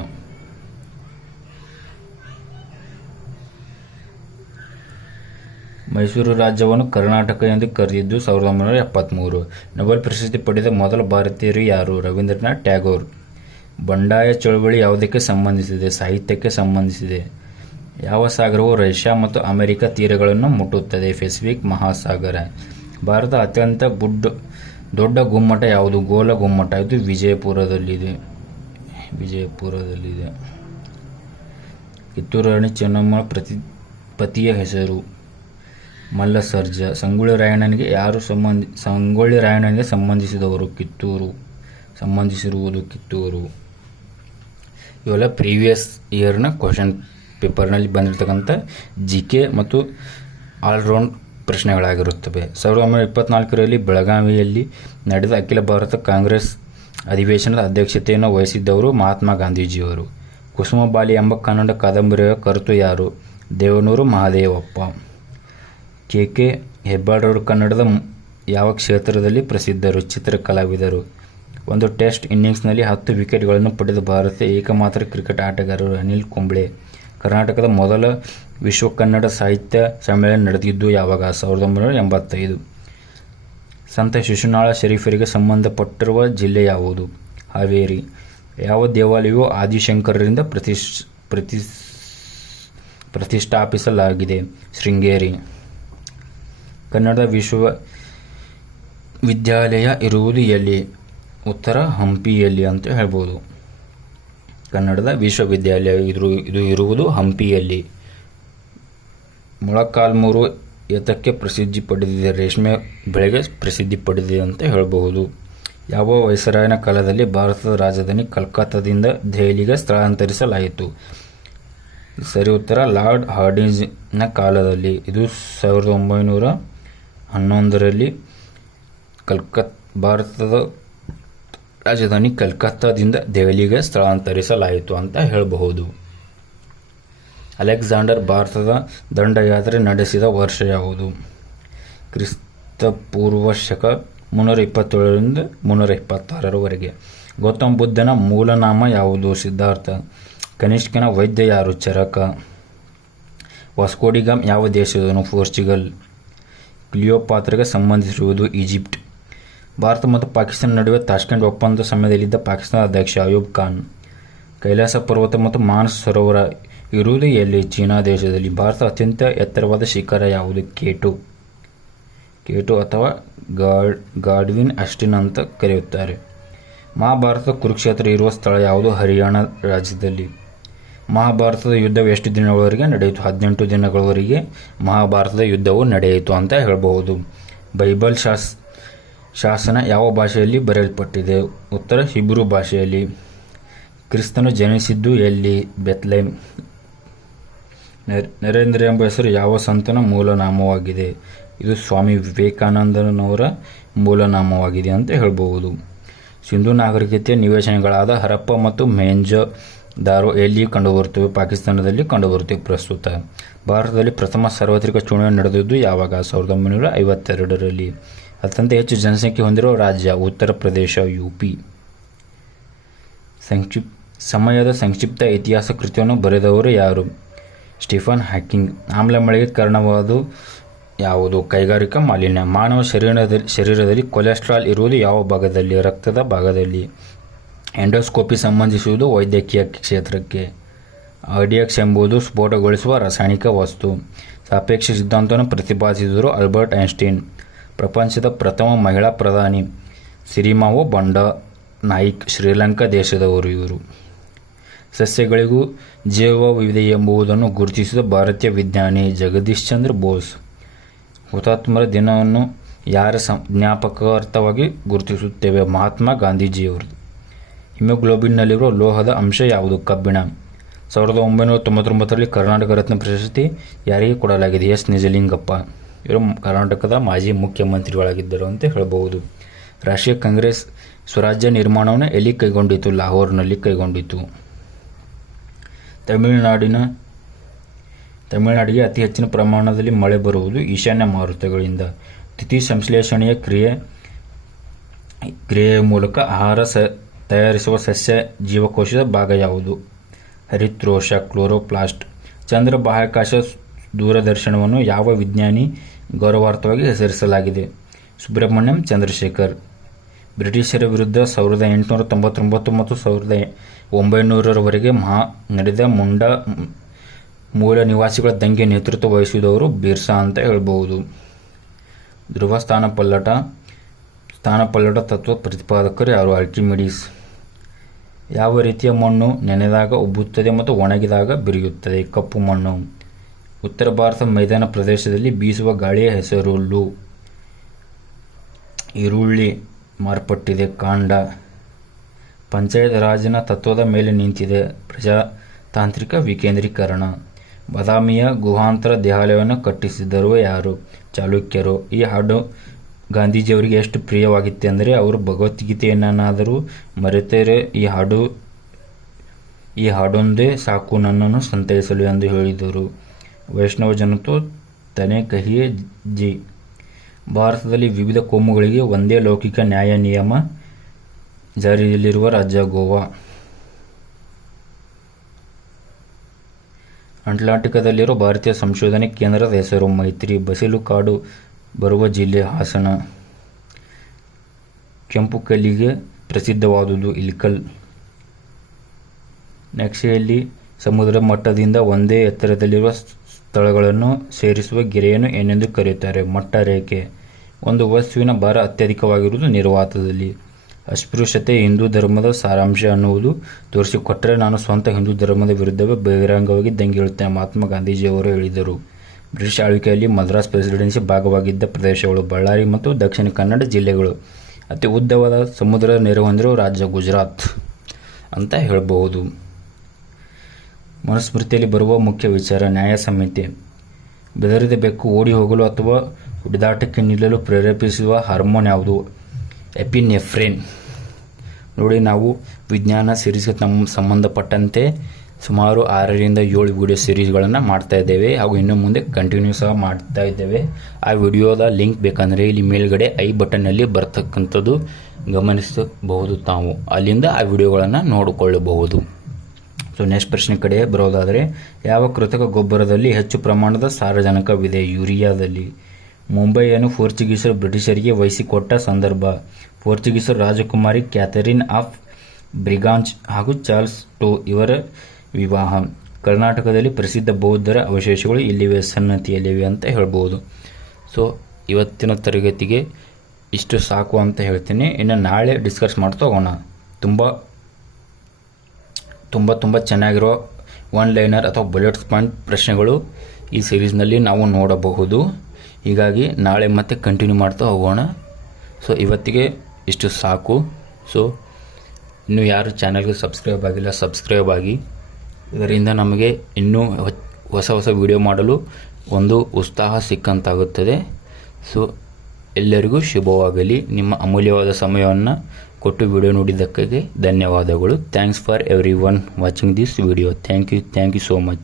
ಮೈಸೂರು ರಾಜ್ಯವನ್ನು ಕರ್ನಾಟಕ ಎಂದು ಕರೆದಿದ್ದು 1973. ನೊಬೆಲ್ ಪ್ರಶಸ್ತಿ ಪಡೆದ ಮೊದಲ ಭಾರತೀಯರು ಯಾರು? ರವೀಂದ್ರನಾಥ್ ಟ್ಯಾಗೋರ್. ಬಂಡಾಯ ಚಳವಳಿ ಯಾವುದಕ್ಕೆ ಸಂಬಂಧಿಸಿದೆ? ಸಾಹಿತ್ಯಕ್ಕೆ ಸಂಬಂಧಿಸಿದೆ. ಯಾವ ಸಾಗರವು ರಷ್ಯಾ ಮತ್ತು ಅಮೆರಿಕ ತೀರಗಳನ್ನು ಮುಟ್ಟುತ್ತದೆ? ಪೆಸಿಫಿಕ್ ಮಹಾಸಾಗರ. ಭಾರತದ ಅತ್ಯಂತ ದೊಡ್ಡ ಗುಮ್ಮಟ ಯಾವುದು? ಗೋಲ ಗುಮ್ಮಟ. ಇದು ವಿಜಯಪುರದಲ್ಲಿದೆ. ಕಿತ್ತೂರು ರಾಣಿ ಚೆನ್ನಮ್ಮ ಪತಿಯ ಹೆಸರು? ಮಲ್ಲಸರ್ಜ. ಸಂಗೊಳ್ಳಿ ರಾಯಣ್ಣನಿಗೆ ಸಂಬಂಧಿಸಿರುವುದು ಕಿತ್ತೂರು. ಇವೆಲ್ಲ ಪ್ರೀವಿಯಸ್ ಇಯರ್ನ ಕ್ವಶನ್ ಪೇಪರ್ನಲ್ಲಿ ಬಂದಿರತಕ್ಕಂಥ GK ಮತ್ತು ಆಲ್ರೌಂಡ್ ಪ್ರಶ್ನೆಗಳಾಗಿರುತ್ತವೆ. 1924ರಲ್ಲಿ ಬೆಳಗಾವಿಯಲ್ಲಿ ನಡೆದ ಅಖಿಲ ಭಾರತ ಕಾಂಗ್ರೆಸ್ ಅಧಿವೇಶನದ ಅಧ್ಯಕ್ಷತೆಯನ್ನು ವಹಿಸಿದ್ದವರು ಮಹಾತ್ಮ ಗಾಂಧೀಜಿಯವರು. ಕುಸುಮಬಾಲಿ ಎಂಬ ಕನ್ನಡ ಕಾದಂಬರಿಯ ಕರ್ತೃ ಯಾರು? ದೇವನೂರು ಮಹಾದೇವಪ್ಪ. KK ಹೆಬ್ಬಾಳರವರು ಕನ್ನಡದ ಯಾವ ಕ್ಷೇತ್ರದಲ್ಲಿ ಪ್ರಸಿದ್ಧರು? ಚಿತ್ರಕಲಾವಿದರು. ಒಂದು ಟೆಸ್ಟ್ ಇನ್ನಿಂಗ್ಸ್ನಲ್ಲಿ 10 ವಿಕೆಟ್ಗಳನ್ನು ಪಡೆದ ಭಾರತದ ಏಕಮಾತ್ರ ಕ್ರಿಕೆಟ್ ಆಟಗಾರರು ಅನಿಲ್ ಕುಂಬ್ಳೆ. ಕರ್ನಾಟಕದ ಮೊದಲ ವಿಶ್ವ ಕನ್ನಡ ಸಾಹಿತ್ಯ ಸಮ್ಮೇಳನ ನಡೆದಿದ್ದು ಯಾವಾಗ? 1985. ಸಂತ ಶಿಶುನಾಳ ಶರೀಫರಿಗೆ ಸಂಬಂಧಪಟ್ಟಿರುವ ಜಿಲ್ಲೆ ಯಾವುದು? ಹಾವೇರಿ. ಯಾವ ದೇವಾಲಯವು ಆದಿಶಂಕರರಿಂದ ಪ್ರತಿಷ್ಠಾಪಿಸಲಾಗಿದೆ? ಶೃಂಗೇರಿ. ಕನ್ನಡ ವಿಶ್ವವಿದ್ಯಾಲಯ ಇರುವುದು ಎಲ್ಲಿ? ಉತ್ತರ ಹಂಪಿಯಲ್ಲಿ ಅಂತ ಹೇಳ್ಬೋದು. ಕನ್ನಡದ ವಿಶ್ವವಿದ್ಯಾಲಯ ಇದು ಇರುವುದು ಹಂಪಿಯಲ್ಲಿ. ಮೊಳಕಾಲ್ಮೂರು ಏತಕ್ಕೆ ಪ್ರಸಿದ್ಧಿ ಪಡೆದಿದೆ? ರೇಷ್ಮೆ ಬೆಳೆಗೆ ಪ್ರಸಿದ್ಧಿ ಪಡೆದಿದೆ ಅಂತ ಹೇಳಬಹುದು. ಯಾವ ವೈಸರಾಯನ ಕಾಲದಲ್ಲಿ ಭಾರತದ ರಾಜಧಾನಿ ಕಲ್ಕತ್ತಾದಿಂದ ದೆಹಲಿಗೆ ಸ್ಥಳಾಂತರಿಸಲಾಯಿತು? ಸರಿ ಉತ್ತರ ಲಾರ್ಡ್ ಹಾರ್ಡಿಂಜ್ನ ಕಾಲದಲ್ಲಿ. ಇದು 1911ರಲ್ಲಿ ಭಾರತದ ರಾಜಧಾನಿ ಕಲ್ಕತ್ತಾದಿಂದ ದೆಹಲಿಗೆ ಸ್ಥಳಾಂತರಿಸಲಾಯಿತು ಅಂತ ಹೇಳಬಹುದು. ಅಲೆಕ್ಸಾಂಡರ್ ಭಾರತದ ದಂಡಯಾತ್ರೆ ನಡೆಸಿದ ವರ್ಷ ಯಾವುದು? ಕ್ರಿಸ್ತಪೂರ್ವ ಶಕ 327ರಿಂದ 326ರವರೆಗೆ. ಗೌತಮ ಬುದ್ಧನ ಮೂಲನಾಮ ಯಾವುದು? ಸಿದ್ಧಾರ್ಥ. ಕನಿಷ್ಕನ ವೈದ್ಯ ಯಾರು? ಚರಕ. ವಾಸ್ಕೋಡಿಗಾಮ್ ಯಾವ ದೇಶದವನು? ಪೋರ್ಚುಗಲ್. ಕ್ಲಿಯೋಪಾತ್ರೆಗೆ ಸಂಬಂಧಿಸಿರುವುದು ಈಜಿಪ್ಟ್. ಭಾರತ ಮತ್ತು ಪಾಕಿಸ್ತಾನ ನಡುವೆ ತಾಷ್ಕೆಂಟ್ ಒಪ್ಪಂದ ಸಮಯದಲ್ಲಿದ್ದ ಪಾಕಿಸ್ತಾನದ ಅಧ್ಯಕ್ಷ ಅಯೂಬ್ ಖಾನ್. ಕೈಲಾಸ ಪರ್ವತ ಮತ್ತು ಮಾನಸ ಸರೋವರ ಇರುವುದು ಎಲ್ಲಿ? ಚೀನಾ ದೇಶದಲ್ಲಿ. ಭಾರತದ ಅತ್ಯಂತ ಎತ್ತರವಾದ ಶಿಖರ ಯಾವುದು? ಕೇಟು ಅಥವಾ ಗಾಡ್ವಿನ್ ಅಸ್ಟಿನ್ ಅಂತ ಕರೆಯುತ್ತಾರೆ. ಮಹಾಭಾರತದ ಕುರುಕ್ಷೇತ್ರ ಇರುವ ಸ್ಥಳ ಯಾವುದು? ಹರಿಯಾಣ ರಾಜ್ಯದಲ್ಲಿ. ಮಹಾಭಾರತದ ಯುದ್ಧವು ಎಷ್ಟು ದಿನಗಳವರೆಗೆ ನಡೆಯಿತು? 18 ದಿನಗಳವರೆಗೆ ಮಹಾಭಾರತದ ಯುದ್ಧವು ನಡೆಯಿತು ಅಂತ ಹೇಳಬಹುದು. ಬೈಬಲ್ ಶಾಸನ ಯಾವ ಭಾಷೆಯಲ್ಲಿ ಬರೆಯಲ್ಪಟ್ಟಿದೆ? ಉತ್ತರ ಹಿಬ್ರೂ ಭಾಷೆಯಲ್ಲಿ. ಕ್ರಿಸ್ತನು ಜನಿಸಿದ್ದು ಎಲ್ಲಿ? ಬೆತ್ಲೆಹೇಮ್. ನರೇಂದ್ರ ಎಂಬ ಹೆಸರು ಯಾವ ಸಂತನ ಮೂಲನಾಮವಾಗಿದೆ? ಇದು ಸ್ವಾಮಿ ವಿವೇಕಾನಂದನವರ ಮೂಲನಾಮವಾಗಿದೆ ಅಂತ ಹೇಳಬಹುದು. ಸಿಂಧೂ ನಾಗರಿಕತೆಯ ನಿವೇಶನಗಳಾದ ಹರಪ್ಪ ಮತ್ತು ಮೊಹೆಂಜೊದಾರೋ ಎಲ್ಲಿ ಕಂಡುಬರುತ್ತವೆ? ಪಾಕಿಸ್ತಾನದಲ್ಲಿ ಕಂಡುಬರುತ್ತವೆ ಪ್ರಸ್ತುತ. ಭಾರತದಲ್ಲಿ ಪ್ರಥಮ ಸಾರ್ವತ್ರಿಕ ಚುನಾವಣೆ ನಡೆದಿದ್ದು ಯಾವಾಗ? 1952ರಲ್ಲಿ. ಅತ್ಯಂತ ಹೆಚ್ಚು ಜನಸಂಖ್ಯೆ ಹೊಂದಿರುವ ರಾಜ್ಯ? ಉತ್ತರ ಪ್ರದೇಶ, UP. ಸಮಯದ ಸಂಕ್ಷಿಪ್ತ ಇತಿಹಾಸ ಕೃತಿಯನ್ನು ಬರೆದವರು ಯಾರು? Stephen Hawking. ಆಮ್ಲ ಮಳೆಗೆ ಕಾರಣವಾದು ಯಾವುದು? ಕೈಗಾರಿಕಾ ಮಾಲಿನ್ಯ. ಮಾನವ ಶರೀರದಲ್ಲಿ ಕೊಲೆಸ್ಟ್ರಾಲ್ ಇರುವುದು ಯಾವ ಭಾಗದಲ್ಲಿ? ರಕ್ತದ ಭಾಗದಲ್ಲಿ. ಎಂಡೋಸ್ಕೋಪಿ ಸಂಬಂಧಿಸುವುದು ವೈದ್ಯಕೀಯ ಕ್ಷೇತ್ರಕ್ಕೆ. RDX ಎಂಬುದು ಸ್ಫೋಟಗೊಳಿಸುವ ರಾಸಾಯನಿಕ ವಸ್ತು. ಸಾಪೇಕ್ಷ ಸಿದ್ಧಾಂತವನ್ನು ಪ್ರತಿಪಾದಿಸಿದರು ಆಲ್ಬರ್ಟ್ ಐನ್ಸ್ಟೀನ್. ಪ್ರಪಂಚದ ಪ್ರಥಮ ಮಹಿಳಾ ಪ್ರಧಾನಿ ಸಿರಿಮಾವೋ ಬಂಡನಾಯಿಕ್. ಶ್ರೀಲಂಕಾ ದೇಶದವರು ಇವರು. ಸಸ್ಯಗಳಿಗೂ ಜೀವವಿದೆ ಎಂಬುದನ್ನು ಗುರುತಿಸಿದ ಭಾರತೀಯ ವಿಜ್ಞಾನಿ ಜಗದೀಶ್ ಚಂದ್ರ ಬೋಸ್. ಹುತಾತ್ಮರ ದಿನವನ್ನು ಯಾರ ಜ್ಞಾಪಕಾರ್ಥವಾಗಿ ಗುರುತಿಸುತ್ತೇವೆ? ಮಹಾತ್ಮ ಗಾಂಧೀಜಿಯವರು. ಹಿಮೋಗ್ಲೋಬಿನ್ನಲ್ಲಿರುವ ಲೋಹದ ಅಂಶ ಯಾವುದು? ಕಬ್ಬಿಣ. 1999ರಲ್ಲಿ ಕರ್ನಾಟಕ ರತ್ನ ಪ್ರಶಸ್ತಿ ಯಾರಿಗೆ ಕೊಡಲಾಗಿದೆ? ಎಸ್ ನಿಜಲಿಂಗಪ್ಪ. ಇವರು ಕರ್ನಾಟಕದ ಮಾಜಿ ಮುಖ್ಯಮಂತ್ರಿಗಳಾಗಿದ್ದರು ಅಂತ ಹೇಳಬಹುದು. ರಾಷ್ಟ್ರೀಯ ಕಾಂಗ್ರೆಸ್ ಸ್ವರಾಜ್ಯ ನಿರ್ಮಾಣವನ್ನು ಎಲ್ಲಿ ಕೈಗೊಂಡಿತು? ಲಾಹೋರ್ನಲ್ಲಿ ಕೈಗೊಂಡಿತು. ತಮಿಳುನಾಡಿಗೆ ಅತಿ ಹೆಚ್ಚಿನ ಪ್ರಮಾಣದಲ್ಲಿ ಮಳೆ ಬರುವುದು ಈಶಾನ್ಯ ಮಾರುತಗಳಿಂದ. ತಿಥಿ ಸಂಶ್ಲೇಷಣೆಯ ಕ್ರಿಯೆಯ ಮೂಲಕ ಆಹಾರ ತಯಾರಿಸುವ ಸಸ್ಯ ಜೀವಕೋಶದ ಭಾಗ ಯಾವುದು? ಹರಿತ್ರೋಷ, ಕ್ಲೋರೋಪ್ಲಾಸ್ಟ್. ಚಂದ್ರ ಬಾಹ್ಯಾಕಾಶ ದೂರದರ್ಶನವನ್ನು ಯಾವ ವಿಜ್ಞಾನಿ ಗೌರವಾರ್ಥವಾಗಿ ಹೆಸರಿಸಲಾಗಿದೆ? ಸುಬ್ರಹ್ಮಣ್ಯಂ ಚಂದ್ರಶೇಖರ್. ಬ್ರಿಟಿಷರ ವಿರುದ್ಧ 1899 ಮತ್ತು 1900ರವರೆಗೆ ನಡೆದ ಮೂಲ ನಿವಾಸಿಗಳ ದಂಗೆ ನೇತೃತ್ವ ವಹಿಸಿದವರು ಬಿರ್ಸಾ ಅಂತ ಹೇಳಬಹುದು. ಧ್ರುವ ಸ್ಥಾನಪಲ್ಲಟ ತತ್ವ ಪ್ರತಿಪಾದಕರು ಯಾರು? ಆರ್ಕಿಮಿಡೀಸ್. ಯಾವ ರೀತಿಯ ಮಣ್ಣು ನೆನೆದಾಗ ಉಬ್ಬುತ್ತದೆ ಮತ್ತು ಒಣಗಿದಾಗ ಬಿರಿಯುತ್ತದೆ? ಕಪ್ಪು ಮಣ್ಣು. ಉತ್ತರ ಭಾರತ ಮೈದಾನ ಪ್ರದೇಶದಲ್ಲಿ ಬೀಸುವ ಗಾಳಿಯ ಹೆಸರು? ಲೂ. ಈರುಳ್ಳಿ ಮಾರ್ಪಟ್ಟಿದೆ. ಕಾಂಡ. ಪಂಚಾಯತ್ ರಾಜಿನ ತತ್ವದ ಮೇಲೆ ನಿಂತಿದೆ. ಪ್ರಜಾತಾಂತ್ರಿಕ ವಿಕೇಂದ್ರೀಕರಣ. ಬಾದಾಮಿಯ ಗುಹಾಂತರ ದೇವಾಲಯವನ್ನು ಕಟ್ಟಿಸಿದರು ಯಾರು? ಚಾಲುಕ್ಯರು. ಈ ಹಾಡು ಗಾಂಧೀಜಿಯವರಿಗೆ ಎಷ್ಟು ಪ್ರಿಯವಾಗಿತ್ತೆಂದರೆ ಅವರು ಭಗವದ್ಗೀತೆಯನ್ನಾದರೂ ಮರೆತರೆ ಈ ಹಾಡೊಂದೇ ಸಾಕು ನನ್ನನ್ನು ಸಂತೈಸಲು ಎಂದು ಹೇಳಿದರು. ವೈಷ್ಣವ ಜನತೋ ತನೆ ಕಹಿಯೇ ಜಿ. ಭಾರತದಲ್ಲಿ ವಿವಿಧ ಕೋಮುಗಳಿಗೆ ಒಂದೇ ಲೌಕಿಕ ನ್ಯಾಯ ನಿಯಮ ಜಾರಿಯಲ್ಲಿರುವ ರಾಜ್ಯ ಗೋವಾ. ಅಟ್ಲಾಂಟಿಕದಲ್ಲಿರುವ ಭಾರತೀಯ ಸಂಶೋಧನೆ ಕೇಂದ್ರದ ಹೆಸರು? ಮೈತ್ರಿ. ಬಸಿಲು ಕಾಡು ಬರುವ ಜಿಲ್ಲೆ? ಹಾಸನ. ಕೆಂಪು ಕಲ್ಲಿಗೆ ಪ್ರಸಿದ್ಧವಾದುದು? ಇಲ್ಕಲ್. ನಕ್ಷೆಯಲ್ಲಿ ಸಮುದ್ರ ಮಟ್ಟದಿಂದ ಒಂದೇ ಎತ್ತರದಲ್ಲಿರುವ ಸ್ಥಳಗಳನ್ನು ಸೇರಿಸುವ ಗೆರೆಯನ್ನು ಏನೆಂದು ಕರೆಯುತ್ತಾರೆ? ಮಟ್ಟ ರೇಖೆ. ಒಂದು ವಸ್ತುವಿನ ಭಾರ ಅತ್ಯಧಿಕವಾಗಿರುವುದು ನಿರ್ವಾತದಲ್ಲಿ. ಅಸ್ಪೃಶ್ಯತೆ ಹಿಂದೂ ಧರ್ಮದ ಸಾರಾಂಶ ಅನ್ನುವುದು ತೋರಿಸಿಕೊಟ್ಟರೆ ನಾನು ಸ್ವಂತ ಹಿಂದೂ ಧರ್ಮದ ವಿರುದ್ಧವೇ ಬಹಿರಂಗವಾಗಿ ದಂಗೆಯುತ್ತೇನೆ ಮಹಾತ್ಮ ಗಾಂಧೀಜಿಯವರು ಹೇಳಿದರು. ಬ್ರಿಟಿಷ್ ಆಳ್ವಿಕೆಯಲ್ಲಿ ಮದ್ರಾಸ್ ಪ್ರೆಸಿಡೆನ್ಸಿ ಭಾಗವಾಗಿದ್ದ ಪ್ರದೇಶಗಳು ಬಳ್ಳಾರಿ ಮತ್ತು ದಕ್ಷಿಣ ಕನ್ನಡ ಜಿಲ್ಲೆಗಳು. ಅತಿ ಉದ್ದವಾದ ಸಮುದ್ರದ ನೆರೆ ಹೊಂದಿರುವ ರಾಜ್ಯ ಗುಜರಾತ್ ಅಂತ ಹೇಳಬಹುದು. ಮನುಸ್ಮೃತಿಯಲ್ಲಿ ಬರುವ ಮುಖ್ಯ ವಿಚಾರ? ನ್ಯಾಯ ಸಂಹಿತೆ. ಬೆದರಿದ ಬೆಕ್ಕು ಓಡಿ ಹೋಗಲು ಅಥವಾ ಹೊಡೆದಾಟಕ್ಕೆ ನಿಲ್ಲಲು ಪ್ರೇರೇಪಿಸುವ ಹಾರ್ಮೋನ್ ಯಾವುದು? ಎಪಿನೆಫ್ರಿನ್. ನೋಡಿ, ನಾವು ವಿಜ್ಞಾನ ಸೀರೀಸ್ಗೆ ಸಂಬಂಧಪಟ್ಟಂತೆ ಸುಮಾರು 6ರಿಂದ 7 ವಿಡಿಯೋ ಸೀರೀಸ್ಗಳನ್ನು ಮಾಡ್ತಾ ಇದ್ದೇವೆ ಹಾಗೂ ಇನ್ನು ಮುಂದೆ ಕಂಟಿನ್ಯೂ ಸಹ ಮಾಡ್ತಾ ಇದ್ದೇವೆ. ಆ ವಿಡಿಯೋದ ಲಿಂಕ್ ಬೇಕಂದರೆ ಇಲ್ಲಿ ಮೇಲ್ಗಡೆ ಐ ಬಟನ್ನಲ್ಲಿ ಬರ್ತಕ್ಕಂಥದ್ದು ಗಮನಿಸಬಹುದು. ತಾವು ಅಲ್ಲಿಂದ ಆ ವಿಡಿಯೋಗಳನ್ನು ನೋಡಿಕೊಳ್ಳಬಹುದು. ಸೊ ನೆಕ್ಸ್ಟ್ ಪ್ರಶ್ನೆ ಕಡೆ ಬರೋದಾದರೆ, ಯಾವ ಕೃತಕ ಗೊಬ್ಬರದಲ್ಲಿ ಹೆಚ್ಚು ಪ್ರಮಾಣದ ಸಾರಜನಕವಿದೆ? ಯೂರಿಯಾದಲ್ಲಿ. ಮುಂಬೈಯನ್ನು ಪೋರ್ಚುಗೀಸರು ಬ್ರಿಟಿಷರಿಗೆ ವಹಿಸಿಕೊಟ್ಟ ಸಂದರ್ಭ? ಪೋರ್ಚುಗೀಸರು ರಾಜಕುಮಾರಿ ಕ್ಯಾಥರಿನ್ ಆಫ್ ಬ್ರಿಗಾಂಜ್ ಹಾಗೂ ಚಾರ್ಲ್ಸ್ ಟೋ ಇವರ ವಿವಾಹ. ಕರ್ನಾಟಕದಲ್ಲಿ ಪ್ರಸಿದ್ಧ ಬೌದ್ಧರ ಅವಶೇಷಗಳು ಇಲ್ಲಿವೆ? ಸನ್ನತಿಯಲ್ಲಿವೆ ಅಂತ ಹೇಳ್ಬೋದು. ಸೊ ಇವತ್ತಿನ ತರಗತಿಗೆ ಇಷ್ಟು ಸಾಕು ಅಂತ ಹೇಳ್ತೀನಿ. ಇನ್ನು ನಾಳೆ ಡಿಸ್ಕಸ್ ಮಾಡ್ತಾ ಹೋಗೋಣ. ತುಂಬ ಚೆನ್ನಾಗಿರೋ ಒನ್ ಲೈನರ್ ಅಥವಾ ಬುಲೆಟ್ಸ್ ಪಾಯಿಂಟ್ ಪ್ರಶ್ನೆಗಳು ಈ ಸೀರೀಸ್ನಲ್ಲಿ ನಾವು ನೋಡಬಹುದು. ಹೀಗಾಗಿ ನಾಳೆ ಮತ್ತೆ ಕಂಟಿನ್ಯೂ ಮಾಡ್ತಾ ಹೋಗೋಣ. ಸೊ ಇವತ್ತಿಗೆ ಇಷ್ಟು ಸಾಕು. ಸೊ ಇನ್ನೂ ಯಾರು ಚಾನಲ್ಗೆ ಸಬ್ಸ್ಕ್ರೈಬ್ ಆಗಿಲ್ಲ, ಸಬ್ಸ್ಕ್ರೈಬ್ ಆಗಿ. ಇದರಿಂದ ನಮಗೆ ಇನ್ನೂ ಹೊಸ ವಿಡಿಯೋ ಮಾಡಲು ಒಂದು ಉತ್ಸಾಹ ಸಿಕ್ಕಂತಾಗುತ್ತದೆ. ಸೊ ಎಲ್ಲರಿಗೂ ಶುಭವಾಗಲಿ. ನಿಮ್ಮ ಅಮೂಲ್ಯವಾದ ಸಮಯವನ್ನು ಕೊಟ್ಟು ವಿಡಿಯೋ ನೋಡಿದ್ದಕ್ಕಾಗಿ ಧನ್ಯವಾದಗಳು. Thanks for everyone watching this video. Thank you so much.